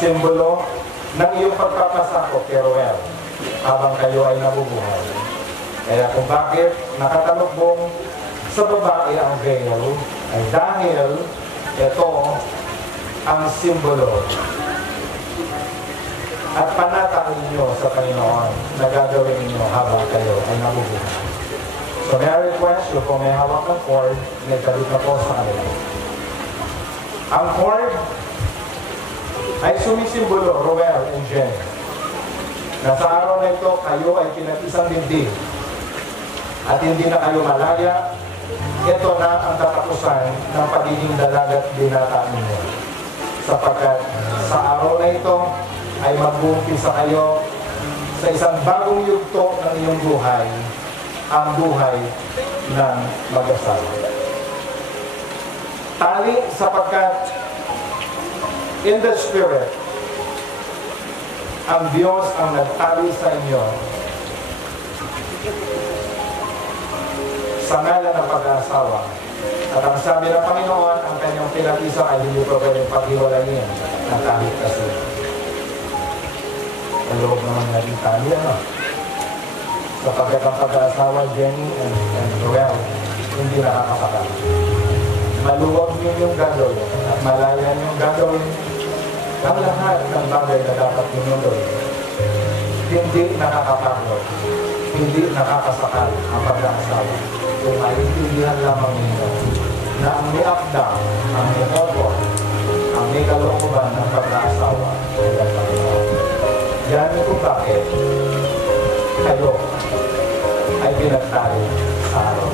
simbolo ng iyong pagpapasakop kay Roel habang kayo ay nabubuhay. Kaya kung bakit nakatalukbong sa babae ang veil, ay dahil ito ang simbolo at panatang ninyo sa Panginoon na gagawin ninyo habang kayo ay nabubuhay. So may I request you, kung may hawak ng cord, may galit na po sa kanila. Ang cord ay sumisimbolo, Roel and Jen, na sa araw na ito, kayo ay pinatisang dibdib at hindi na kayo malaya. Ito na ang katapusan ng pagiging dalagat binata ninyo. Sapagkat sa araw na ito ay mag-uumpisa kayo sa isang bagong yugto ng iyong buhay, ang buhay ng mag-asawa. Tali sapagkat in the Spirit, ang Diyos ang nagtali sa inyo sa ngalan ng pag-aasawa. At ang sabi ng Panginoon, ang kanyang pinag-isa ay hindi pa pwedeng paghiwalayin ng kahit kasi. Ang loob naman naging tali, ano? Sapagkat ang pag-aasawa, Jenny and Roel, hindi nakakapakal. Maluwag niyo yung gagawin at malaya niyo yung gagawin ang lahat ng bagay na dapat niyo gawin. Hindi nakakapagod, hindi nakakasakal ang pag-aasawa. Kung maintindihan lamang ninyo na ang may akdang, ang may effort, ang may kalooban ng pag-aasawa ay ang Panginoon. Yan kung bakit kayo ay pinagtali sa araw.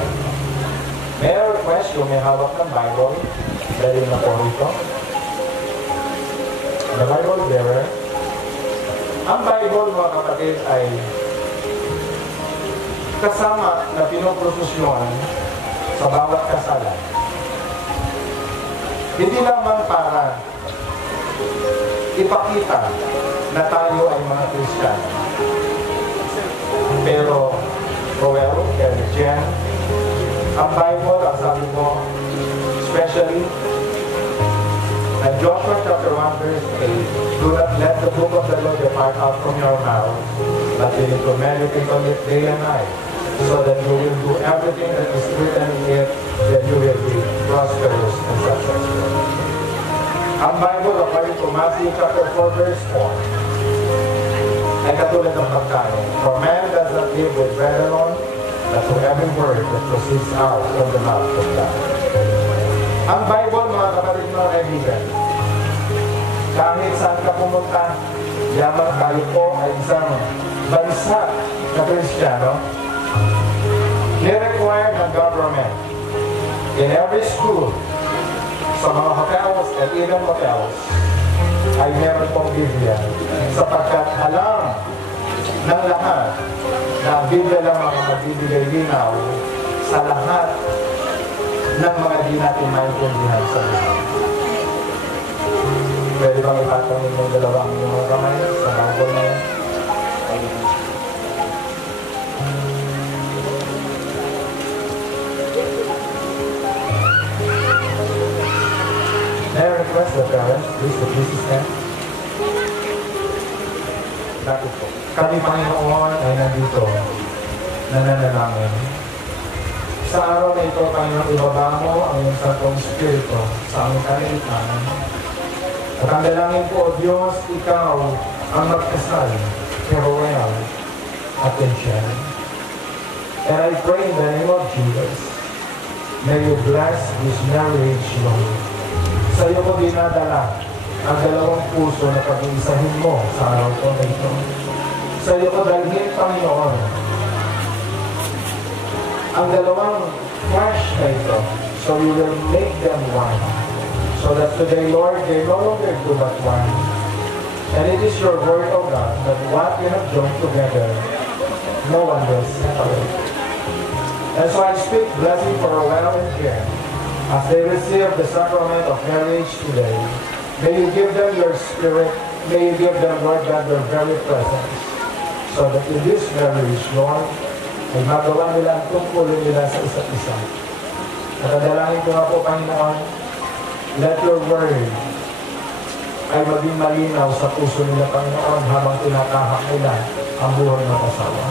May I request kung may hawak ng Bible, dali na po rito. The Bible bearer. Ang Bible, mga kapatid, ay kasama na pinoprosesyon sa bawat kasalan. Hindi lamang para ipakita na tayo ay mga Kristiyano. Pero, Roel, Jen, ang Bible, ang sabi mo, especially, and Joshua chapter 1 verse 8, do not let the book of the Lord depart out from your mouth, but you need to meditate on it day and night, so that you will do everything that is written in it, that you will be prosperous and successful. Ang Bible, according to Matthew chapter 4 verse 4, ay katulad ng pagkain. For man does not live with bread alone, but with every word that proceeds out from the mouth of God. Ang Bible, mga kapatid, mga kaibigan, kahit saan ka pumunta, yaman tayo po ay isang bansa na Kristiyano, ni-require ng government in every school, sa mga hotels at even hotels, ay meron pong Biblia, sapagkat alam ng lahat na ang Biblia lamang ang magbibigay linaw sa lahat ng mga di natin maintindihan sa buhay. Pwede bang ipatong yung dalawang mga kamay sa Bible na yan? May I request the parents, please, to please stand? Bakit po? Kami, Panginoon, ay nandito, nananalangin. Sa araw na ito, Panginoon, ibaba mo ang iyong Santong Espiritu sa aming kalimitan. At ang dalangin po, O Diyos, ikaw ang magkasal kay Roel at Jen. And I pray in the name of Jesus, may you bless this marriage, Lord. Sa iyo ko dinadala ang dalawang puso na pag-iisahin mo sa araw ko na ito. Sa iyo ko dalhin, Panginoon, ang dalawang flesh na ito, so you will make them one. So that today, Lord, they no longer do but one. And it is your word, O God, that what you have joined together, no one will separate. And so I speak blessing for Roel and Jen, As they receive the sacrament of marriage today, may you give them your spirit, may you give them, Lord God, your very presence, so that in this marriage, Lord, ay magawa nila ang tungkulin nila sa isa't isa. Nakadalangin ko nga po, Panginoon, let your word ay maging malinaw sa puso nila, Panginoon, habang tinatahak nila ang buhay ng asawa.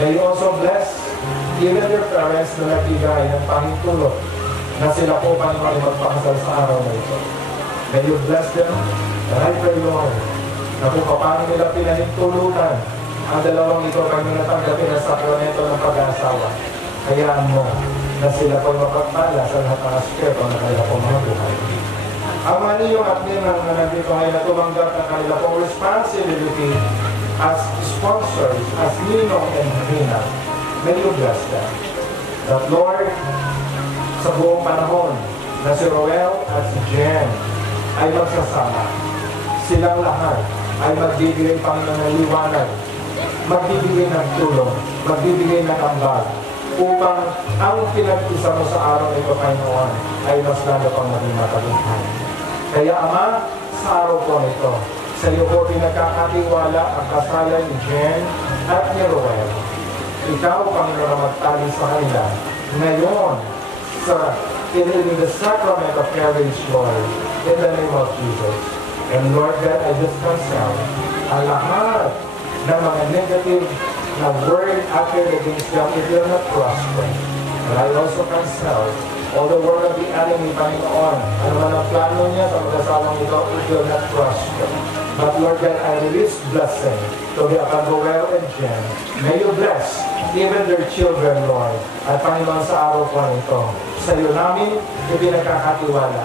May you also bless even your parents na nagbigay ng pahintulot na sila po, Panginoon, ay magpakasal sa araw na ito. May you bless them, and I pray, Lord, na kung paano nila pinahintulutan ang dalawang ito pag natanggapin ang sakramento ng pag-aasawa. Hayaan mo na sila po mapagpala sa lahat ng aspeto ng kanilang mga buhay. Ang maniyong at ninang na nandito ngayon na tumanggap ng kanilang pong responsibility as sponsors, as ninong and nina, may you bless them. That Lord, sa buong panahon na si Roel at si Jen ay magsasama, silang lahat ay magbibigay Panginoon ng liwanag, magbibigay ng tulong, magbibigay ng ambag, upang ang pinag-isa mo sa araw na ito, Panginoon, ay mas lalo pang maging matagumpay. Kaya, Ama, sa araw po nito, sa iyo po pinagkakatiwala ang kasalan ni Jen at ni Roel. Ikaw, Panginoon, ang magtali sa kanila ngayon in the sacrament of marriage, Lord, in the name of Jesus. And Lord God, I just cancel ang lahat ng mga negative na word uttered against them, it will not prosper. And I also cancel all the word of the enemy, Panginoon. Ano man ang plano niya sa mag-asawang ito, it will not prosper. But Lord God, I release blessing to the Roel and Jen. May you bless even their children, Lord. At Panginoon, sa araw po nito, sa iyo namin ipinagkakatiwala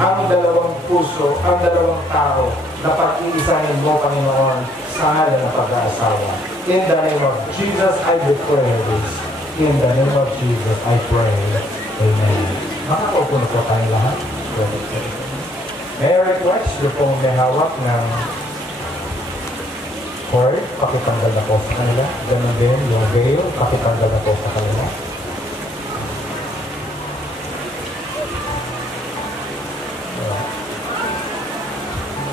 ang dalawang puso, ang dalawang tao na pag-iisahin mo, Panginoon, sa ngalan ng pag-aasawa. In the name of Jesus, I declare this. In the name of Jesus, I pray. Amen. Makakaupo na po tayong lahat. May I request yung pong may hawak ng cord, pakitanggal na po sa kanila. Ganun din, yung veil, pakitanggal na po sa kanila.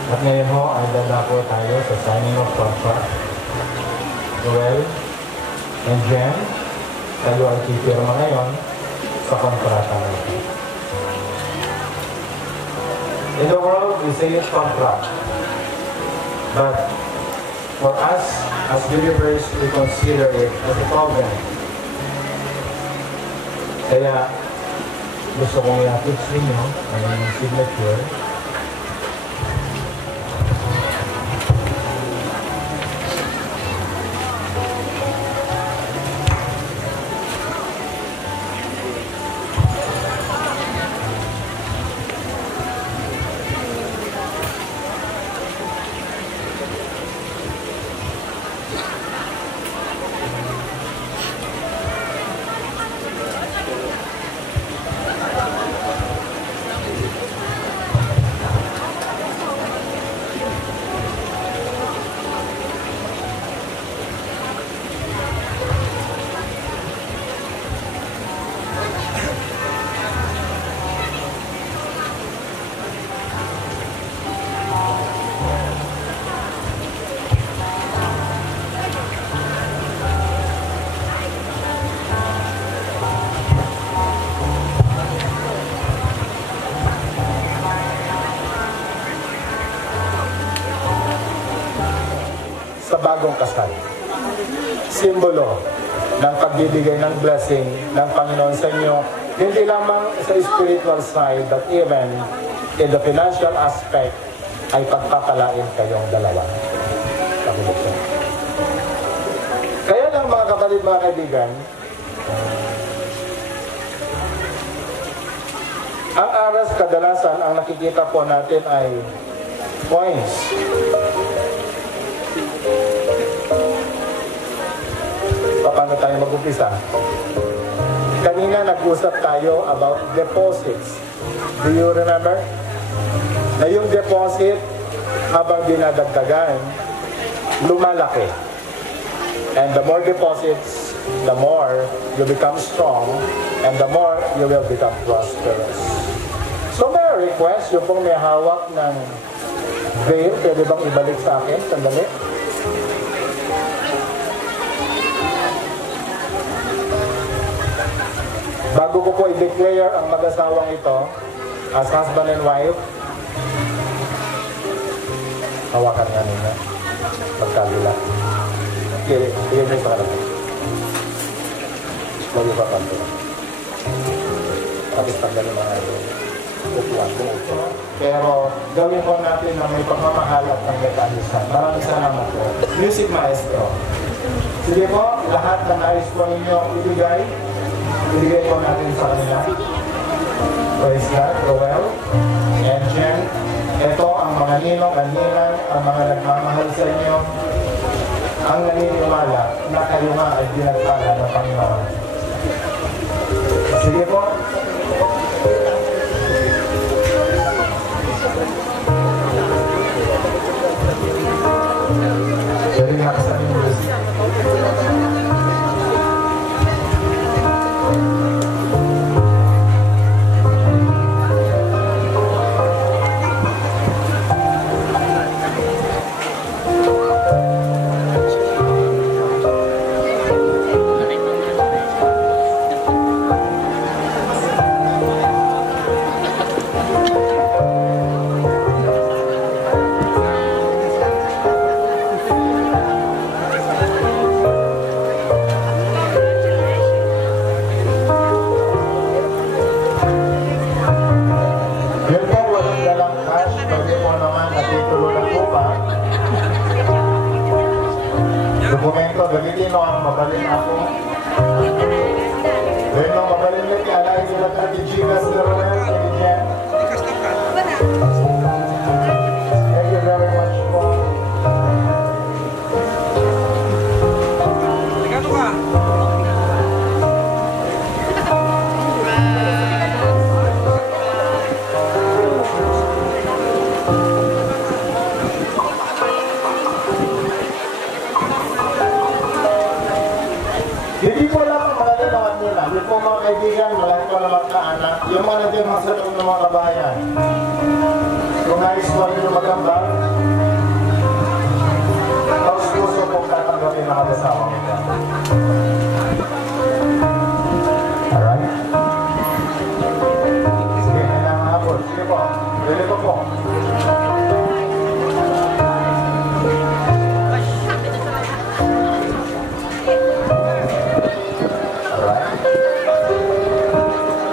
At ngayon ho, ay dala po tayo sa signing of contract. Roel and Jen, tayo ay kipirma ngayon sa kontrata natin. In the world, we say it's contract. But for us, as believers, we consider it as a covenant. Kaya, gusto kong i-attach ninyo ang inyong signature. Bagong kasal. Simbolo ng pagbibigay ng blessing ng Panginoon sa inyo, hindi lamang sa spiritual side, but even in the financial aspect, ay pagpapalain kayong dalawa. Kaya lang mga kapatid, mga kaibigan, ang aras kadalasan, ang nakikita po natin ay points. Paano tayo mag-umpisa? Kanina nag-usap tayo about deposits. Do you remember? Na yung deposit, habang dinadagdagan, lumalaki. And the more deposits the more you become strong, and the more you will become prosperous. So may I request, yung pong may hawak ng veil, pwede bang ibalik sa akin? Sandali. Bago ko po i-declare ang mag-asawang ito as husband and wife, hawakan nga ninyo. Magkagula. Iyan mo sa karami. Bago pa kanto. Tapos tanggalin mga ito. Upuan ko. Pero gawin po natin na may pagmamahal at pangkatalisan. Maraming salamat po. Music maestro. Sige po, lahat ng nais po ninyo ibigay po natin sa kanila. Praise God, Roel, and Jen. Ito ang mga ninong at ninang, ang mga nagmamahal sa inyo, ang naniniwala na kayo nga ay dinagpala ng Panginoon. Sige po. Very nakasabi mo. Dokumento, gamitin mo ang mabalin ako. Then, no, mabalin mo kaya na isulat natin Gigas na Roel, Jen. Thank you very much po. Ligado ka! Hindi po lang ang mga nalaman nila. Yung po mga kaibigan, malaki po na magkaanak. Yung mga nandiyan mga sa loob ng mga kabahayan. Kung nais po rin magambag, tapos puso po tatanggapin ng mag-asawa nila. Alright? Sige, kailangan nga po. Sige po. Pwede po po.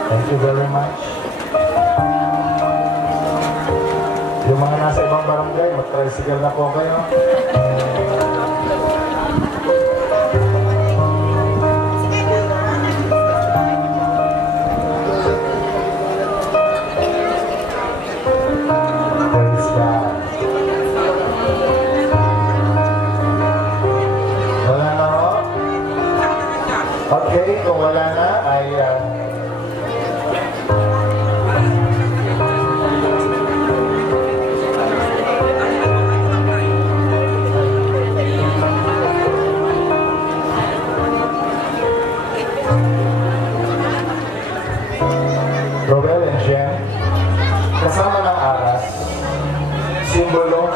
Thank you very much. Yung mga nasa ibang barangay, mag-tricycle na po kayo. Praise God. Wala na ho? Okay, kung wala na, ay Roel and Jen, kasama ng aras, simbolo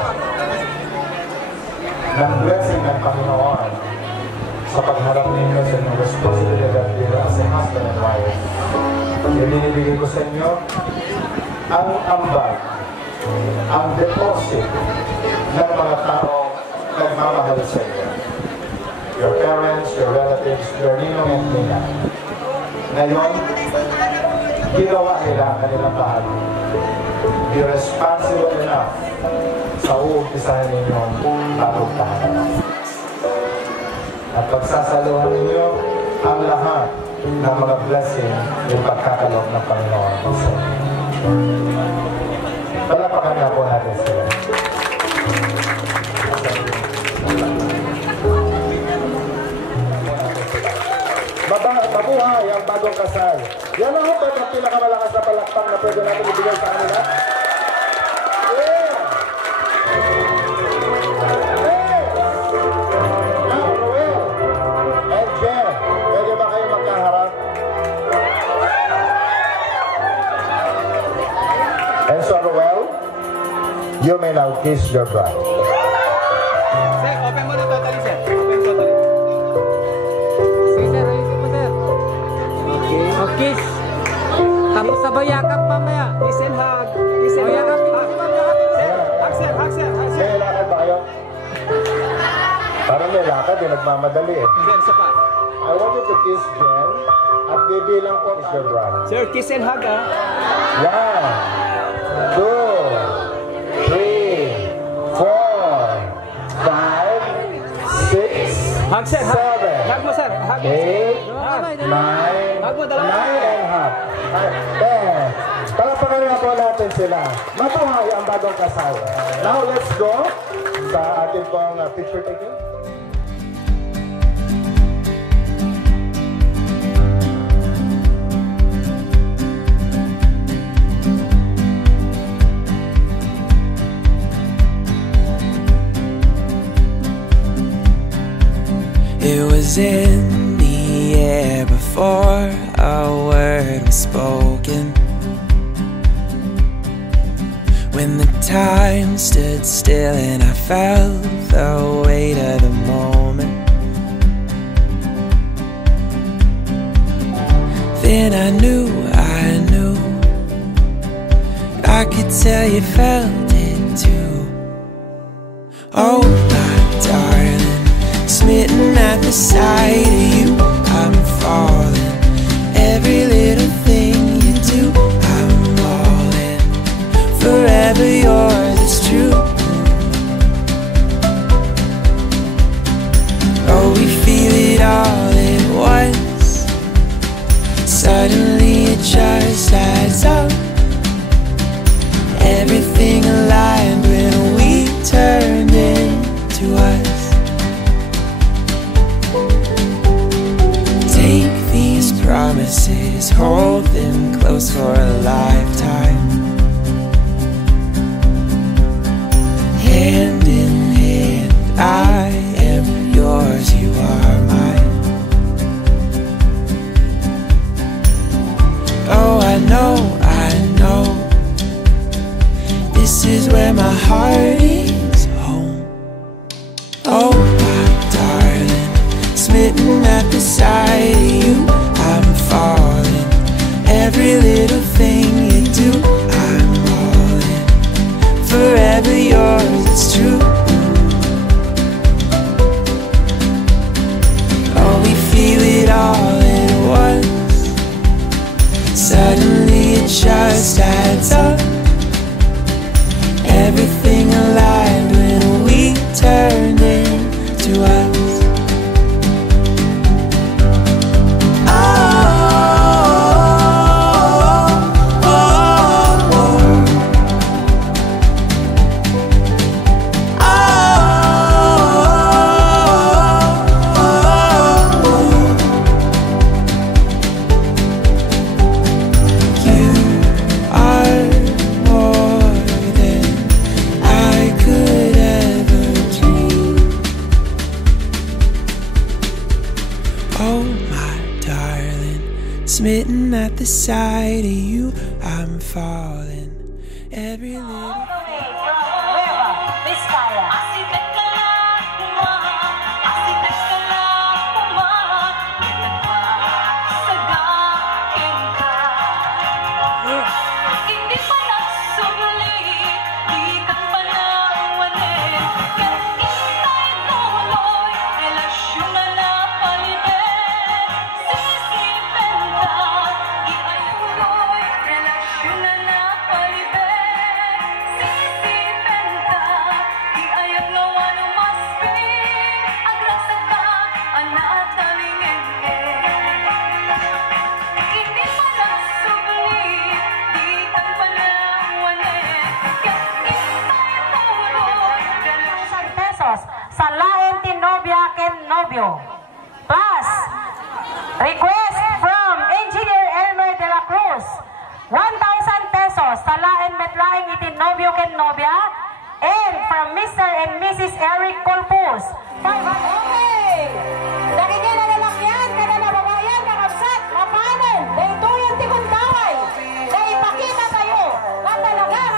ng blessing ng Panginoon sa pagharap ninyo sa inyong responsibilidad bilang as a husband and wife. Ibinibigay ko sa inyo ang ambag, ang deposit ng mga tao nagmamahal sa inyo. Your parents, your relatives, your ninong and nina. Ngayon, ginawa nila ang kanilang bahagi. Be responsible enough sa uumpisahan ninyong bagong tahanan. At pagsasaluhan ninyo ang lahat ng mga blessing yung pagkakaloob ng Panginoon sa inyo. Palapakan nga po natin sila. Mabuhay ang bagong kasal. Yan ang hupad ang pinakamalakas na palakpak na pwede natin ibigay sa kanila. Yeah! Hey! Now, Roel and Jen. And so, Roel, you may now kiss your bride. Sir, open mo na totally, sir. Open totally. Sige, sir. Ayun mo, sir. Okay. O, kiss. Tapos sabay yakap mamaya. Kiss and hug. Kiss and hug. Yakap. Sir, hug, sir. Hug, sir. Hug, sir. May lakad ba kayo? Parang may lakad, nagmamadali eh. Sir, isa pa. I want you to kiss Jen at bibilang ko kiss your bride. Sir, kiss and hug, ah. 1, 2, 3, 4, 5, 6, Hug, sir. 7, Hug mo, sir. Hug. 8, 9, 9 and a half, 10. Palapakan nga po natin sila. Matuhay ang bagong kasal. Now let's go sa ating pong picture taking. It was in the air before a word was spoken. When the time stood still and I felt the weight of the moment, then I knew I could tell you felt it too. Oh my darling, smitten at the sight of you, I'm falling. Every little thing you do, I'm all in. Forever yours, it's true. Oh, we feel it all at once. Suddenly it just adds up. Everything aligned when we turned into us. Take these promises, hold them close for a lifetime. Hand in hand, I am yours, you are mine. Oh, I know, this is where my heart is home. Oh, my darling, smitten at the sight of you, I'm falling. Every little thing you do, I'm all in. Forever yours, it's true. Oh, we feel it all at once. Suddenly it just adds up. Everything aligned when we turned into us. Smitten at the sight of you, I'm falling. Every little sa lain ti nobya ken nobyo. Plus, request from Engineer Elmer de la Cruz, 1,000 pesos sa lain metlaing iti nobyo ken nobya, and from Mr. and Mrs. Eric Colpus, 500. Okay! Nakikita na lang yan, kada nababayan, nakapsat, mapanan, dahituyan ti kundaway, na ipakita tayo, na talaga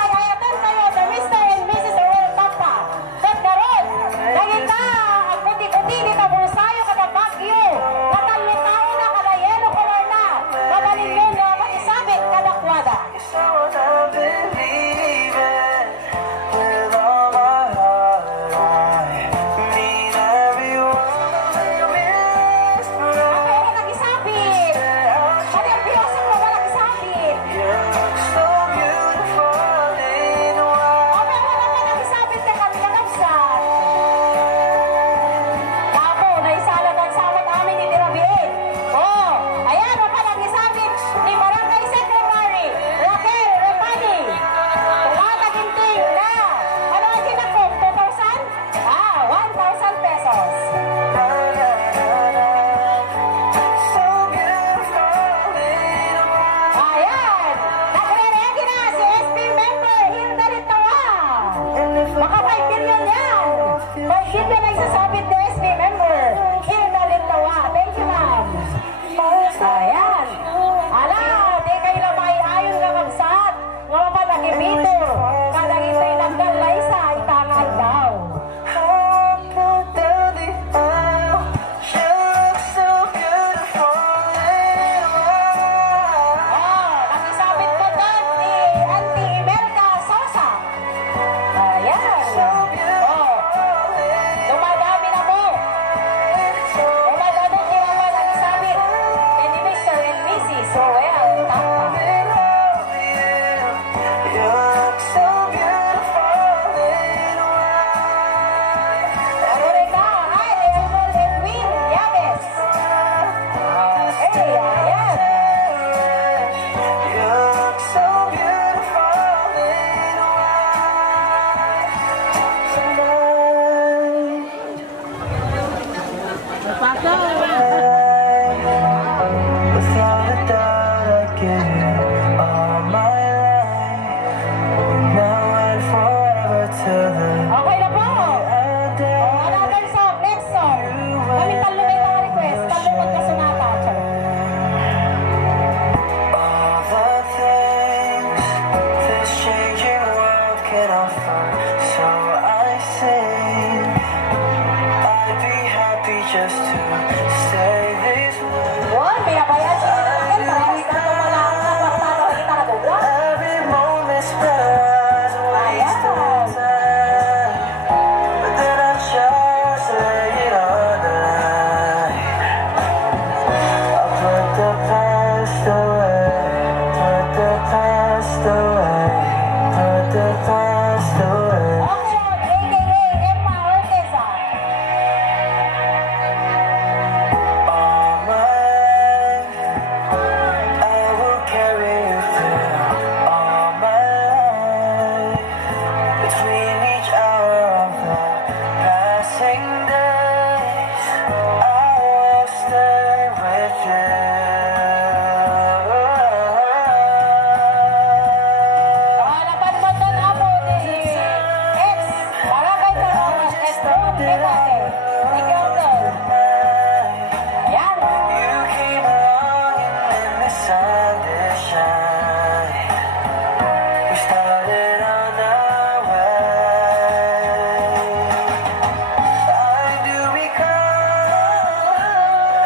You look so beautiful in white. Erika, hi, Elmo Edwin Yames. Hey, yes. You look so beautiful in white tonight. Without a doubt, I give you all my life, now and forever till the Okay na po. Another song, next song. Kami talo may mga request. Talo magkasunata. all the things this changing world can offer. So I sing, I'd be happy just to say these words. Yun, pinabayad siya ng entrance. Dito mo lang ang maktano kita na doon. Every moment's better as wasted time, but then I just lay it on the line. I put the past away, put the past away, put the past away. Auction, a.k.a. Emma Orteza. All my life, I will carry you through all my life. Between each hour of the passing days, I will stay with you. Hanapan mo doon ako ni ex. Para kay Taros, Estron, Pinate. Thank you, Uncle. Ayan. You came along and in the sun did shine. We started on our way. I do recall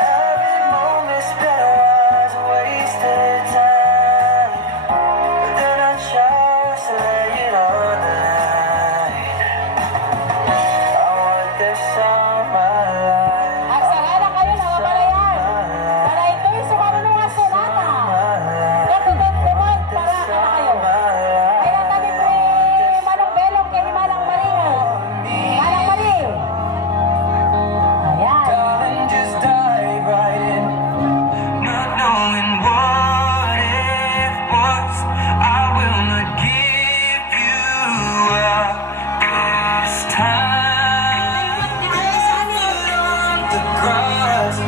every moment's better as wasted time, but then I chose to lay it on the line. I want this all my life. Agsarada kayo na mabalayan. Para ito'y sumarunong ang sonata. Tumot para kayo. Kaya tabi ko Manong Belong kay Manang Marie. Manang Marie. Ayan. Darling, just dive right in, not knowing what it was. I will not give you up this time. The grass.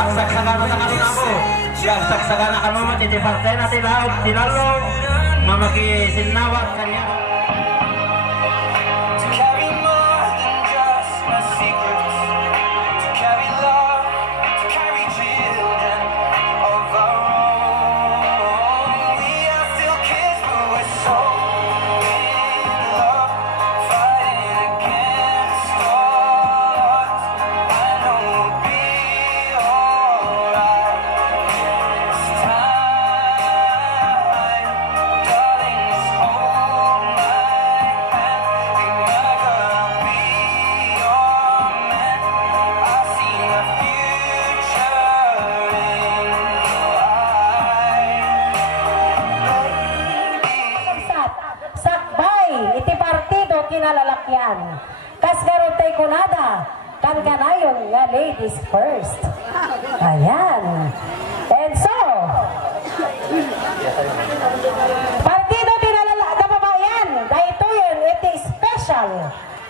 Ang saksaka mo na kami na po. Ang saksaka na kami mo, titiparte na tilaot, tinalong, mamaki sinawat kanya. To carry more than just my secrets, to carry love, to carry children of our own. We are still kids, but we're so in love, fighting against all odds. I know we'll be alright this time, darling. Just hold my hand. Think I'm gonna be your man. I see my future in your eyes. Sakbay, iti partido kinalalakyan. Kasgarot tay kunada, kan kanayon nga ladies first. Ayan. And so, partido kababayan, dahito yun, iti special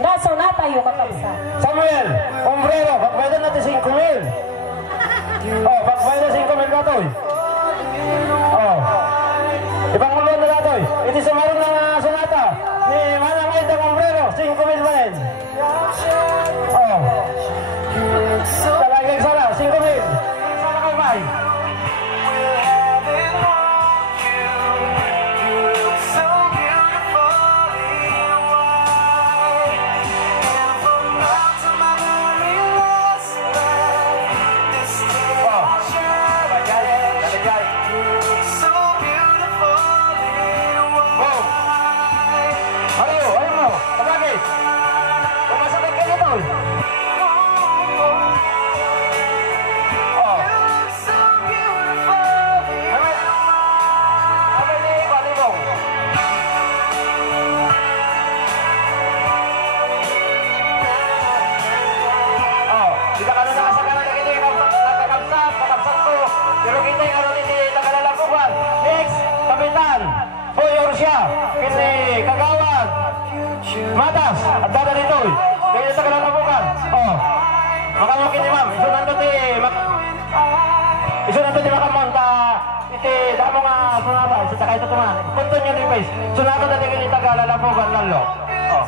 na sonata yung kakamsa. Samuel, Ombrero, pagbayad natin 5,000. Oh, pagbayad na 5,000 natoy. Oh. Ipangulo na natoy. Iti sumarong na sonata ni Manang Aida Ombrero, 5,000 ba rin? Oh. Talagang sana, 5,000. Sana kamay. We'll have it all, you look so beautiful in white. And from now to my very last breath, this day I'll shine. Maria, kini Kagawad, Matas, at dada dito. Kaya sa kalalabukan. Oh, makamukin ni ma'am. Iso nanto di makamonta. Iti, damo nga sunata. Isa sa kayo tutuman. Punto nyo ni Pace. Sunata na tingin yung tagalalabukan lalo. Oh.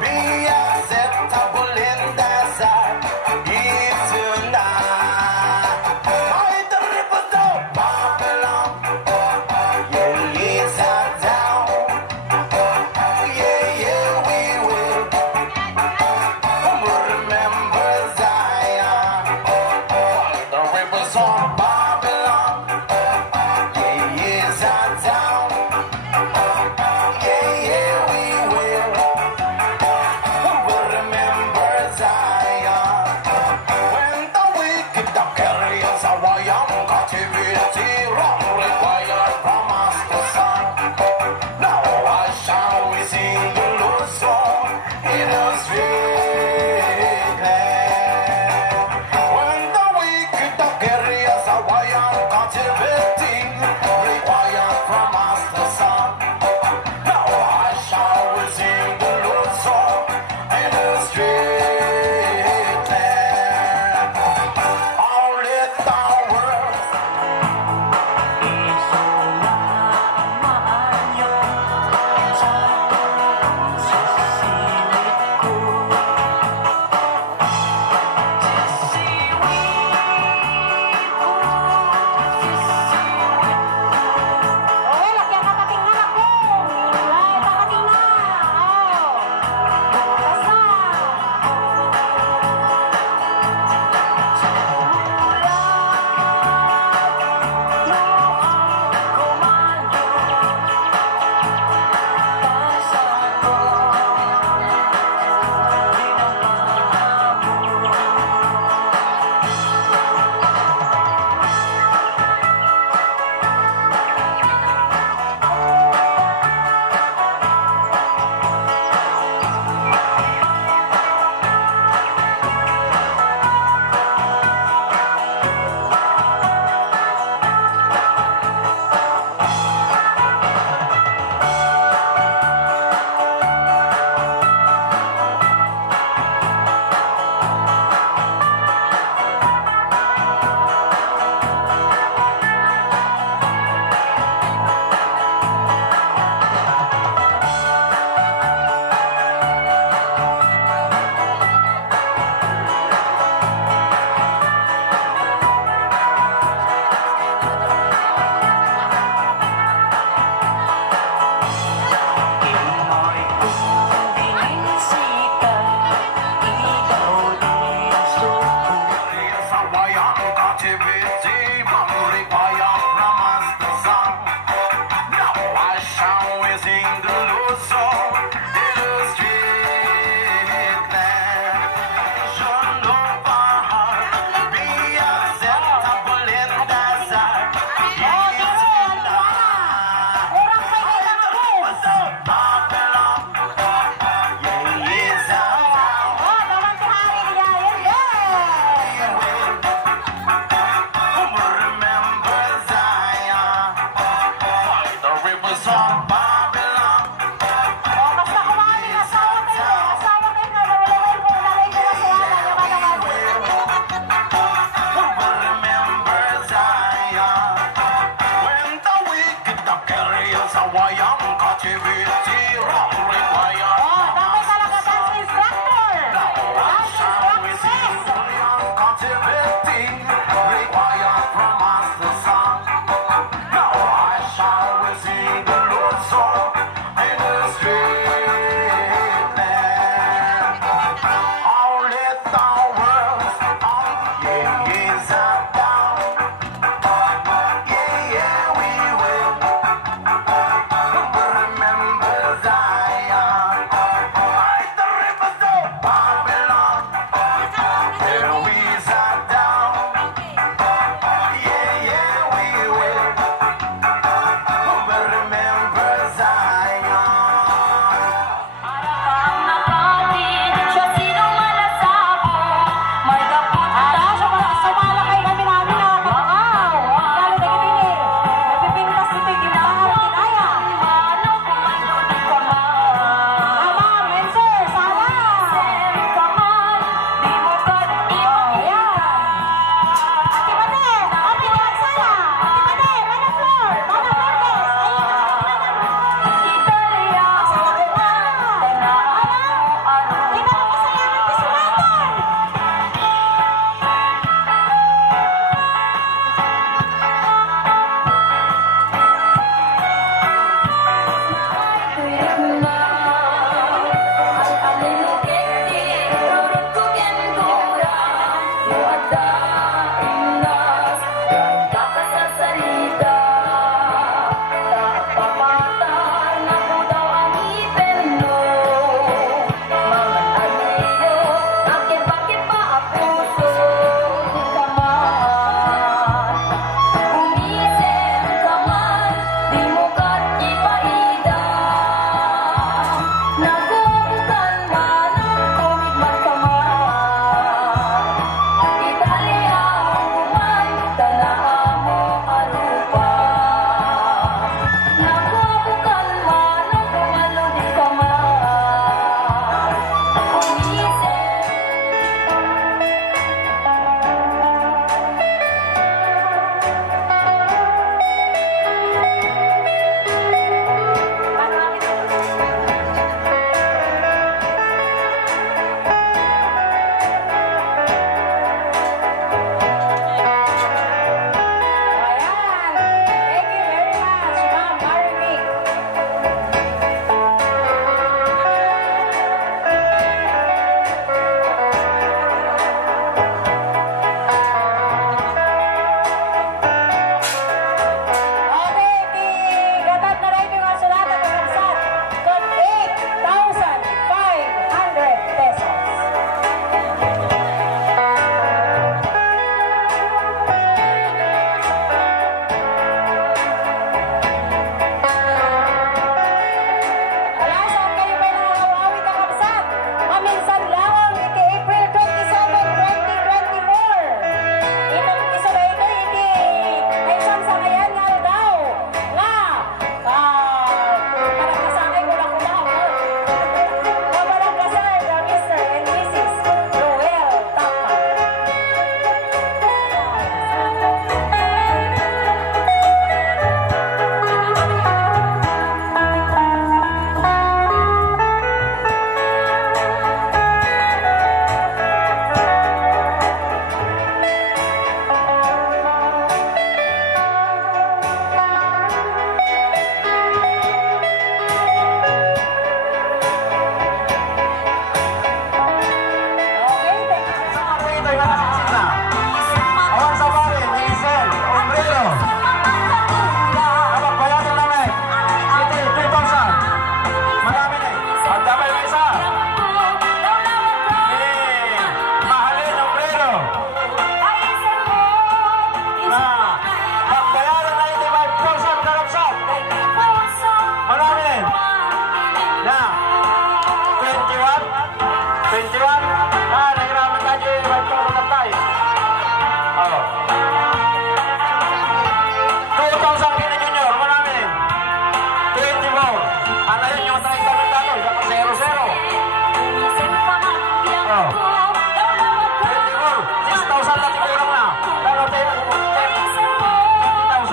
Be acceptable in the sight. If tonight Required from us the sun. Now I shall receive the Lord's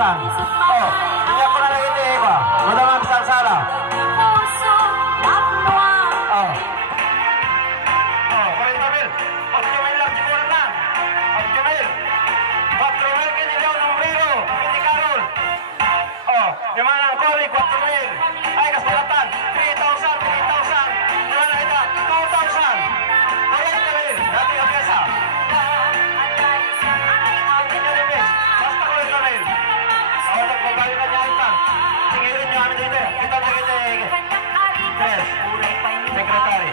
lang. Oh, hindi ako na lagi tayo ba? Madamang salsala. Oh. Oh, 40 mil. 8 mil lang siguro na. 8 mil. 4 mil kinilaw ng brero. Hindi karol. Oh, dimana ang kori, 4 mil. Ay, kasulatan. 3,000, 3,000. Dimana ito? 2,000. 40 mil. Dati ang piyasa. Basta 40 mil. Oh, nagpapalitan niya ito. Singirin niyo kami dito. Kita na kita. Tres. Secretary.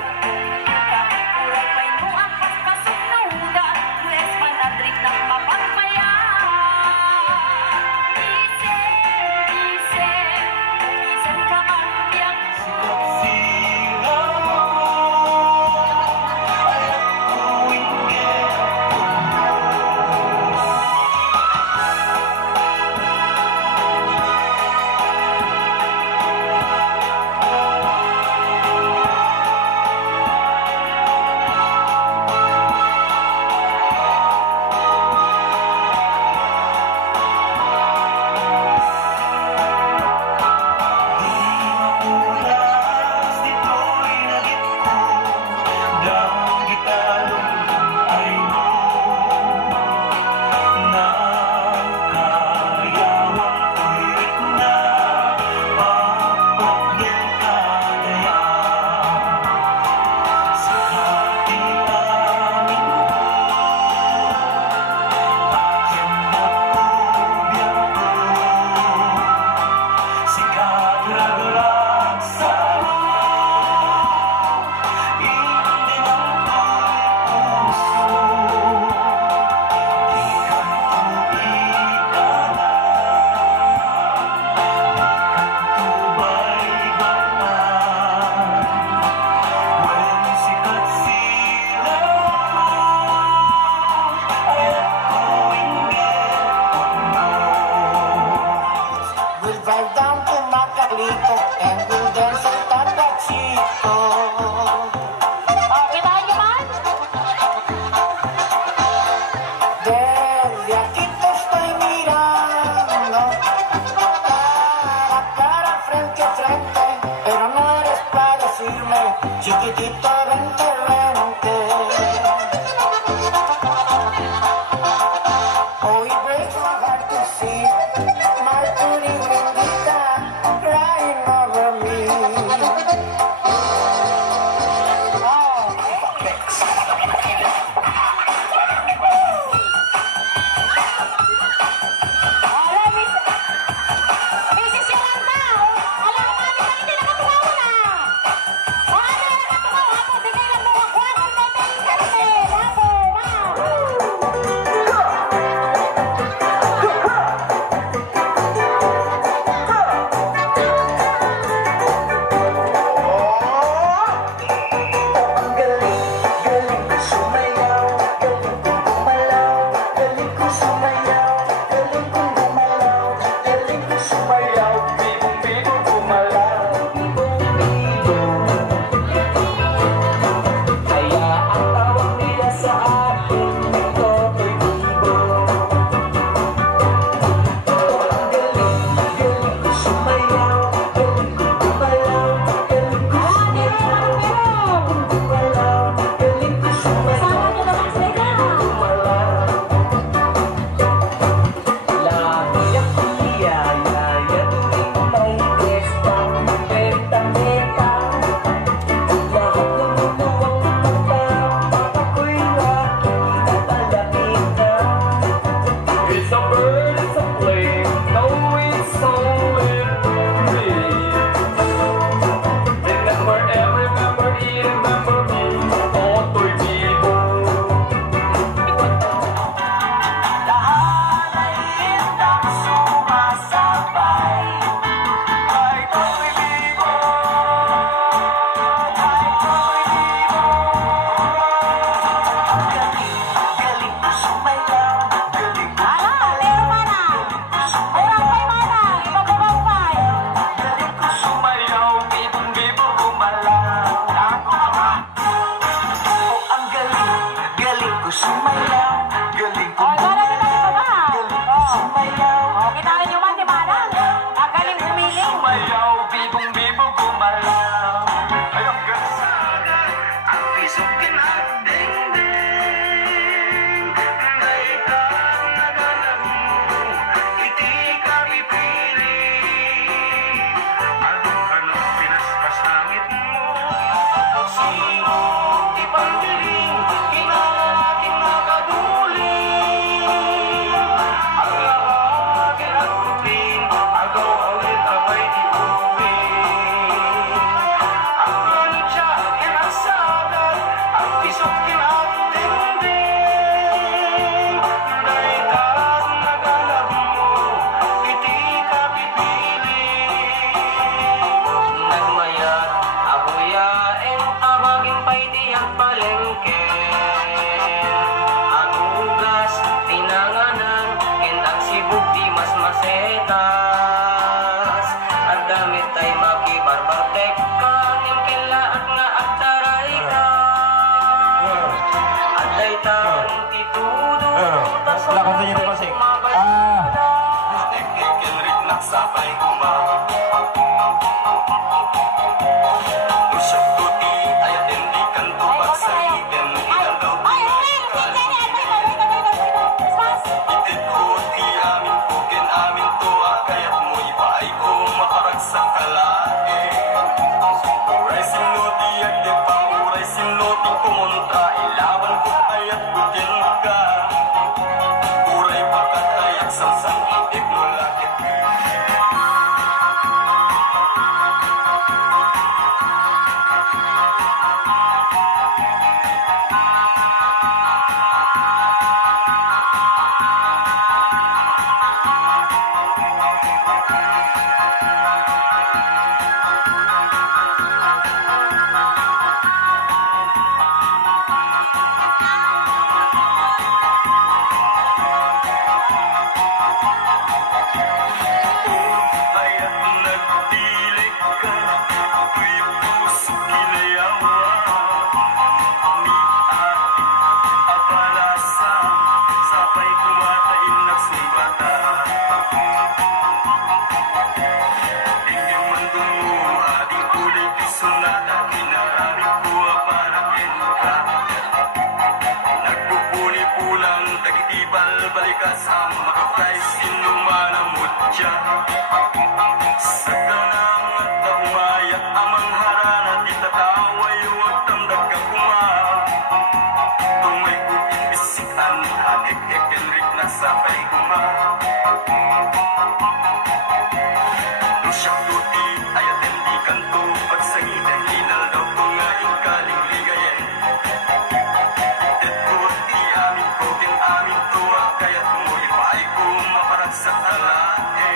Sa kalae,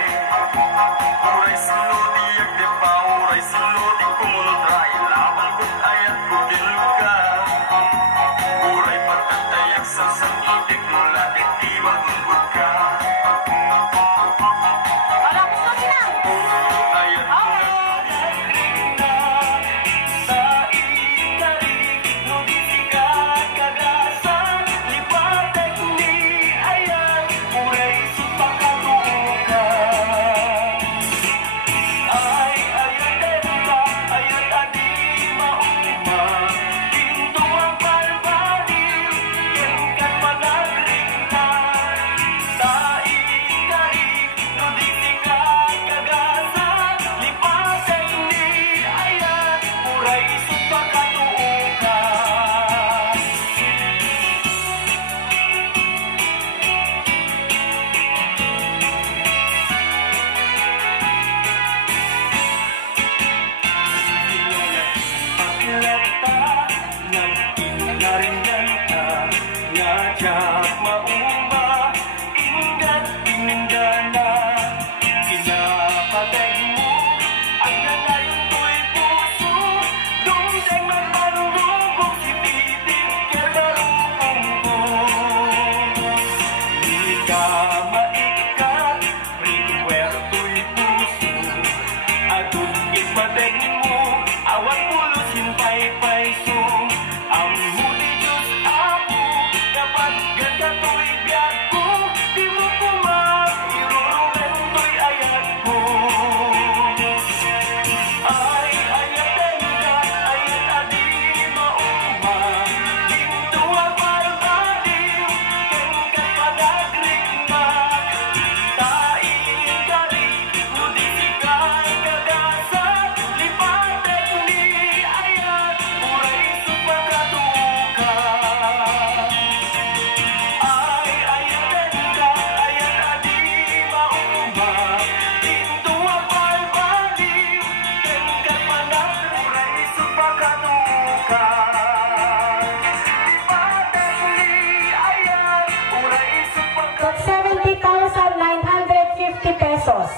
pesos.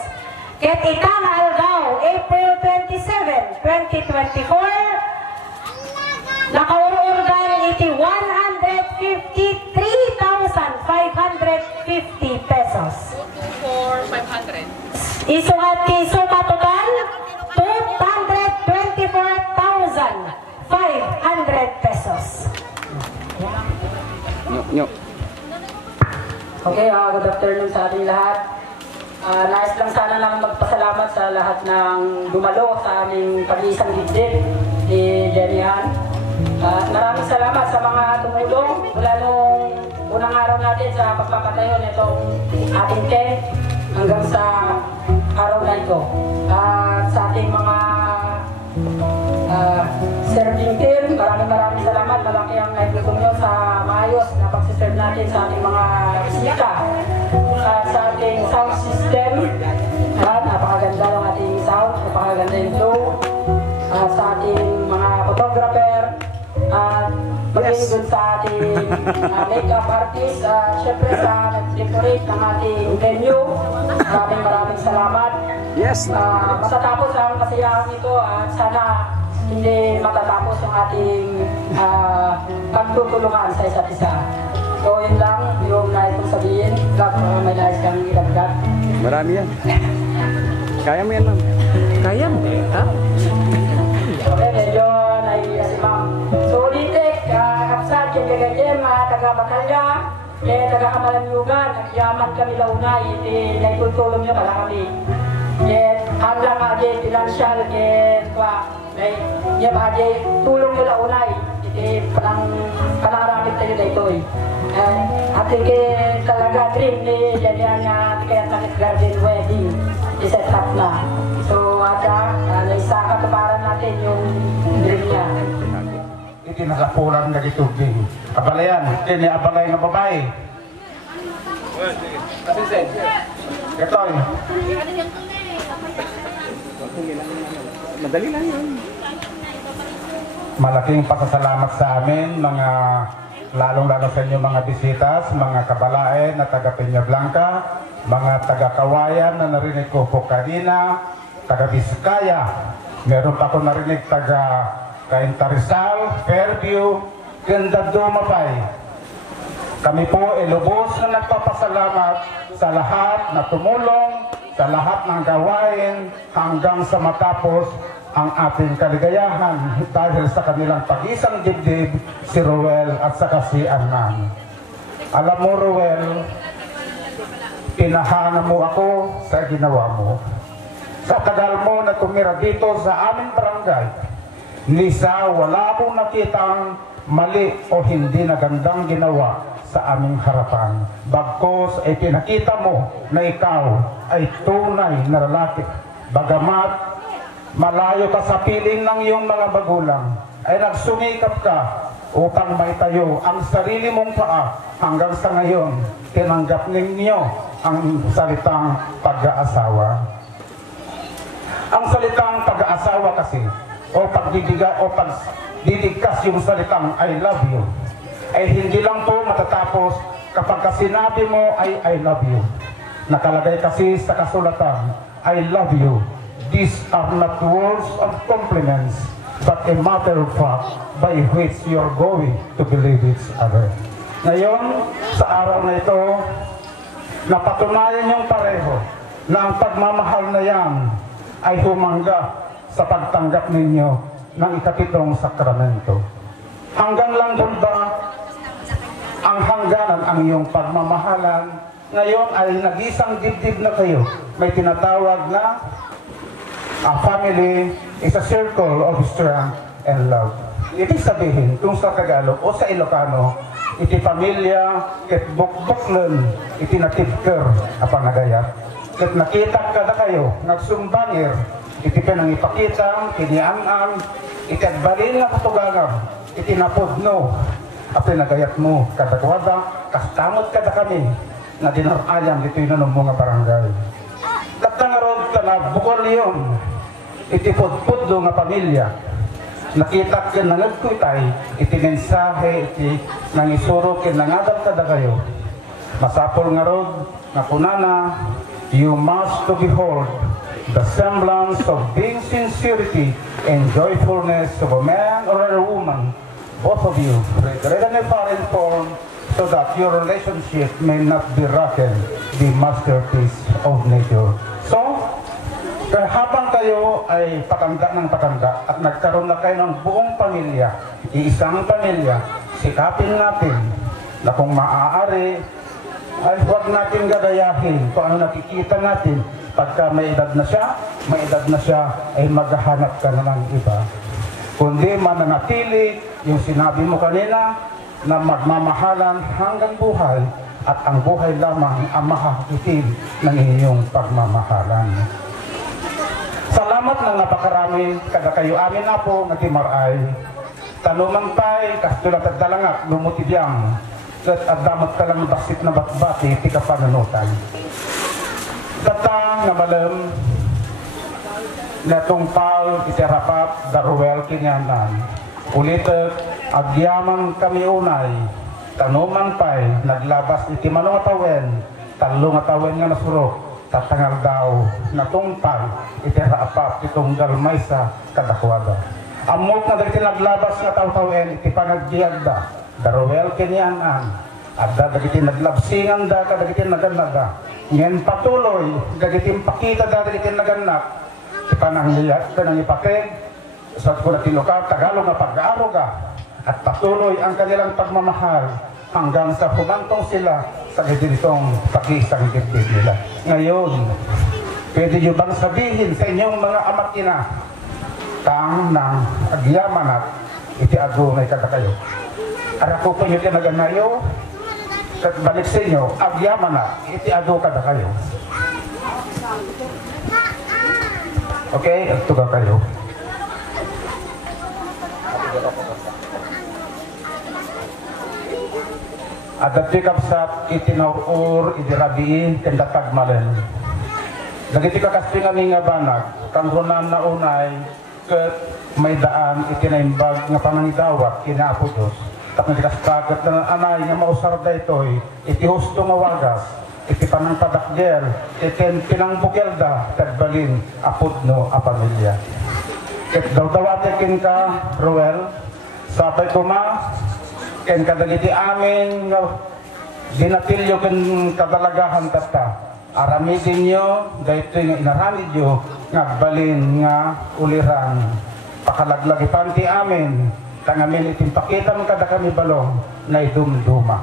Ket itang algaw, April 27, 2024, nakaururgan iti 153,550 pesos. For 500. Isuhati suma total 224,500 pesos. Okay, good afternoon sa ating lahat. Nais lang sana namin magpasalamat sa lahat ng dumalo sa aming pag-iisang dibdib ni Jenny Ann. Maraming salamat sa mga tumulong mula nung unang araw natin sa pagpapatayo nitong ating tent hanggang sa araw na ito. Sa ating mga serving team, maraming salamat. Malaki ang naitulong nyo sa maayos na pagsiserve natin sa ating mga bisita. Sa ating sound system, napakaganda ng ating sound, napakaganda yung flow. Sa ating mga photographer, maging dun sa ating makeup artist, syempre sa nag-decorate ng ating venue. Maraming salamat. Yes. Matatapos ang kasiyahan ito at sana hindi matatapos yung ating pagtutulungan sa isa't isa. So yun lang yung nais kong sabihin. May nais kang ilagdag. Marami yan. Kaya mo yan, ma'am. Kaya mo? Ha? Okay, medyo naiiya si ma'am. So ulitik, kapsat, yung gagayem, taga-Batalya, taga-Kamalanyugan, nagyaman kami launay, naitutulong nyo pala kami. Hanggang aja financial, yung aja tulong nyo launay, panangaramit tayo na ito eh. At talaga dream ni Jadian na kaya Nakit Garden Wedding i-set up na. So naisa katuparan natin yung dream niya. Iti nakapulang na gitubing. Abalayan, ini abalay nga babae. Ito'y. Madali lang yun. Malaking pasasalamat sa amin, lalong-lalo sa inyo mga bisitas, mga kabalae na taga Peña Blanca, mga taga-Kawayan na narinig ko po kanina, taga Vizcaya, meron pa ako narinig taga Cainta Rizal, Fairview, Ganda Dumapay. Kami po lubos na nagpapasalamat sa lahat na tumulong, sa lahat ng gawain hanggang sa matapos ang ating kaligayahan dahil sa kanilang pag-isang dibdib, si Ruel at saka si Arnan. Alam mo, Ruel, pinahana mo ako sa ginawa mo. Sa tagal mo na tumira dito sa aming barangay, Lisa, wala mong nakitang mali o hindi na gandang ginawa sa aming harapan. Bagkos ay pinakita mo na ikaw ay tunay na lalaki. Bagamat malayo ka sa piling ng iyong mga magulang, ay nagsumikap ka upang maitayo ang sarili mong paa. Hanggang sa ngayon, tinanggap ninyo ang salitang pag-aasawa. Ang salitang pag-aasawa kasi, o pagdidigkas yung salitang I love you, ay hindi lang po matatapos kapag sinabi mo ay I love you. Nakalagay kasi sa kasulatan, I love you. These are not words of compliments, but a matter of fact by which you're going to believe each other. Ngayon, sa araw na ito, napatunayan yung pareho na ang pagmamahal na yan ay humangga sa pagtanggap ninyo ng ikapitong sakramento. Hanggang lang doon ba ang hangganan ang iyong pagmamahalan? Ngayon ay nag-isang dibdib na kayo. May tinatawag na a family is a circle of strength and love. Ibig sabihin, kung sa Tagalog o sa Ilocano, iti pamilya, ket bukbuklen, iti natibker, apanagayat. Ket nakita ka na kayo, nagsumbangir, iti pinangipakita, kiniangan, iti agbalin na katugagam, iti napodno, at pinagayat mo, kadagwada, kastamot kada kami, na dinarayan ito yun ng mga barangay. Katangarod ka na bukol yun, iti pudpudlo nga pamilya. Nakita ka nangagkutay, iti mensahe, iti nangisuro kin nangadal kada kayo. Masapol nga rod, na kunana, you must to behold the semblance of being sincerity and joyfulness of a man or a woman, both of you, read in a foreign form, so that your relationship may not be rotten, the masterpiece of nature. So, habang kayo ay patanda ng patanda at nagkaroon na kayo ng buong pamilya, iisang pamilya, sikapin natin na kung maaari ay huwag natin gagayahin kung ano nakikita natin. Pagka may edad na siya, ay maghahanap ka na ng iba. Kundi mananatili yung sinabi mo kanina na magmamahalan hanggang buhay at ang buhay lamang ang makakitid ng inyong pagmamahalan. Salamat ng napakarami kada kayo amin na po nagtimaray. Tanumang tay, kastulat at dalangak, lumutidyang, at damat ka lang basit na batbati, tika pananutan. Tatang na malam, na tungpal, iterapat, daruel kinyanan. Ulitet, agyaman kami unay, tanumang tay, naglabas iti manong atawen, talong atawen nga nasurok, tatangal daw, na tungpal, iterapat, itong galmaysa, kadakwada. Amok na dagiti naglabas nga taw-tawen, iti panagdiagda, daruel kinyanan, at dagiti naglabsingan da, dagiti naganaga. Ngayon patuloy, dagiti pakita da, dagiti naganak, ipanangliyat ka ng ipakig, sa ko na tinuka, Tagalog na pag-aaroga, at patuloy ang kanilang pagmamahal hanggang sa humantong sila sa ganitong pag-iisang dibdib nila. Ngayon, pwede nyo bang sabihin sa inyong mga ama't ina, tang ng agyaman at iti agumay kada kayo. Arako po nyo tinaganayo, at balik sa inyo, agyaman at iti ado kada kayo. Okay, agtuga kayo. Adati kapsat itinawur idirabiin kendatag malen. Dagiti kakaspi nga nga banag, kangrunan na unay ket may daan itinaimbag nga panangidawat kinaapudos. Tapos nagkastagat na anay nga mausar da ito'y iti husto nga wagas, iti panangpadakger, iti pinangbukelda, tagbalin apudno a pamilya. Ket daw-dawatekin ka, Roel, sapay kuma, ken kadagiti amin nga dinatilyo ken kadalagahan tata aramidin nyo dahito nga inaramid nyo nga balin nga uliran pakalaglag ipanti amin tangamin itimpakitan kada kami balong na idumduma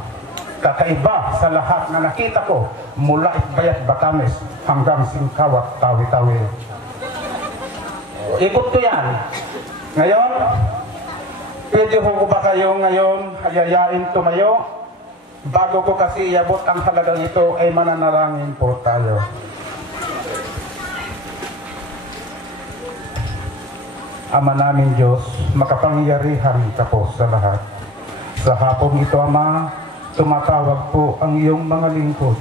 kakaiba sa lahat na nakita ko mula Itbayat Batanes hanggang Singkawat Tawi-Tawi. Ikot ko yan ngayon. Pwede ko ba kayo ngayon hayayain tumayo? Bago ko kasi iabot ang halagang ito ay mananalangin po tayo. Ama namin Diyos, makapangyarihan ka po sa lahat. Sa hapong ito, Ama, tumatawag po ang iyong mga lingkod.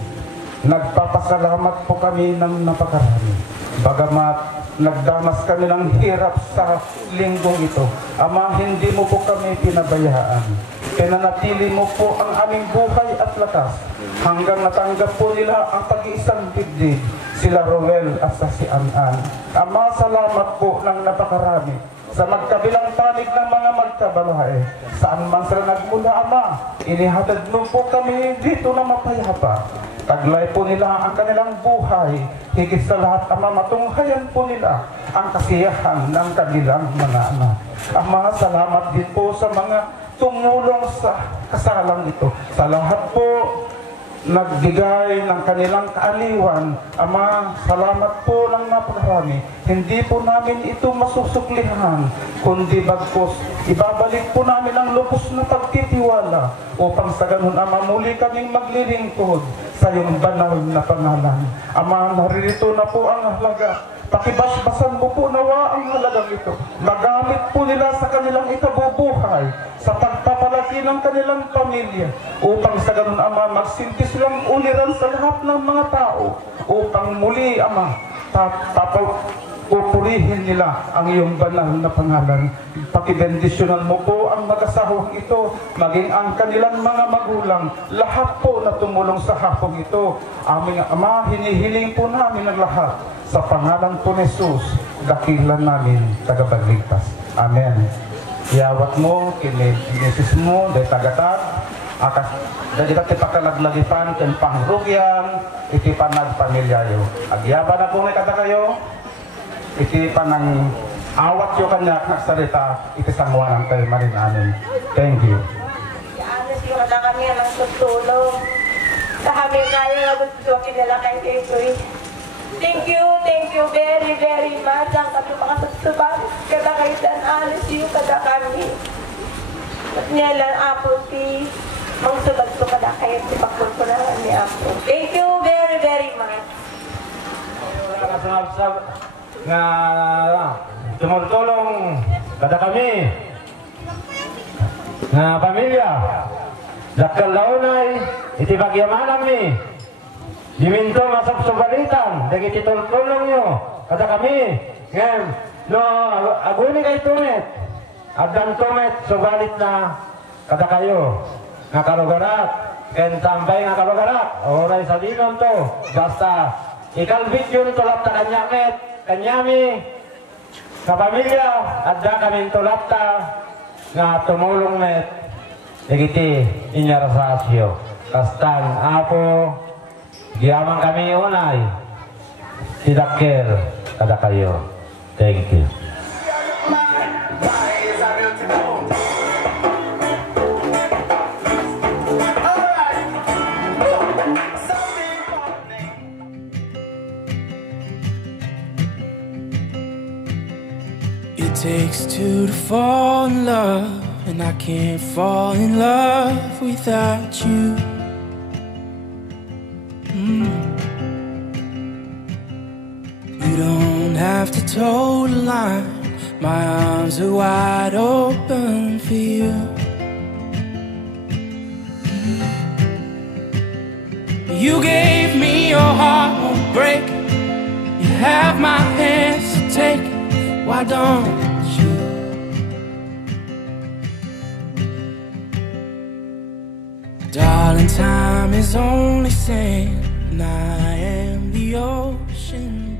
Nagpapasalamat po kami ng napakarami. Bagamat nagdamas kami ng hirap sa linggong ito. Ama, hindi mo po kami pinabayaan. Pinanatili mo po ang aming buhay at lakas hanggang natanggap po nila ang pag-iisang dibdib, sila Roel at sa si Anan. Ama, salamat po ng napakarami sa magkabilang panig ng mga magkabalahe. Saan man sila nagmula, Ama, inihatid mo po kami dito na mapayapa. Taglay po nila ang kanilang buhay. Higit sa lahat, Ama, matunghayan po nila ang kasiyahan ng kanilang mga anak. Ama, salamat din po sa mga tumulong sa kasalang ito. Sa lahat po, nagbigay ng kanilang kaaliwan. Ama, salamat po ng napakarami. Hindi po namin ito masusuklihan, kundi bagkos ibabalik po namin ang lubos na pagtitiwala upang sa ganun, Ama, muli kaming maglilingkod sa iyong banal na pangalan. Ama, naririto na po ang halaga. Pakibasbasan mo po nawa ang halagang ito. Magamit po nila sa kanilang ikabubuhay, sa pagpapalaki ng kanilang pamilya, upang sa ganun, Ama, magsinti silang uliran sa lahat ng mga tao, upang muli, Ama, pupurihin nila ang iyong banal na pangalan. Pakibendisyonan mo po ang mag-asawang ito, maging ang kanilang mga magulang, lahat po na tumulong sa hapong ito. Aming Ama, hinihiling po namin ang lahat sa pangalan po ni Jesus, dakilan namin tagapagligtas. Amen. Iyawat mo, kinisis mo, day tagatag, akas, dahil iti pakalaglagipan, ken pangrugyan, iti panagpamilyayo. Agyaba na po may kata kayo, iti panang awat yung kanya nagsalita, iti sangwanan kayo manin amin. Thank you. Anos yung kata kami ang tutulong. Sa kami kayo na gusto kinala kay Kesoy. Thank you very, very much. Ang kami makasubang kada kayo dan anos yung kada kami. At niya lang Apple tea. Magsubag ko kada kayo tipakbol ko na ni Apple. Thank you very, very much. Nga tumutulong kada kami nga pamilya dakal launay iti pagyamanan mi diminto masap subalitan dagiti tulong nyo kada kami ngem no aguni kay tumet addan tumet subalit na kada kayo nga kalugarat ken tambay nga kalugarat oray sa dinon to basta ikalbit yun tulap ta kanyamet kanyami sa pamilya adda kami tulap ta nga tumulong met dagiti inyara sa asyo kastan apo giamang kami unay sidakkel kada kayo. Thank you. It takes two to fall in love, and I can't fall in love without you. You don't have to toe the line, my arms are wide open for you. You gave me your heart, won't break it. You have my hands to take it. Why don't you? Darling, time is only sand, and I am the ocean.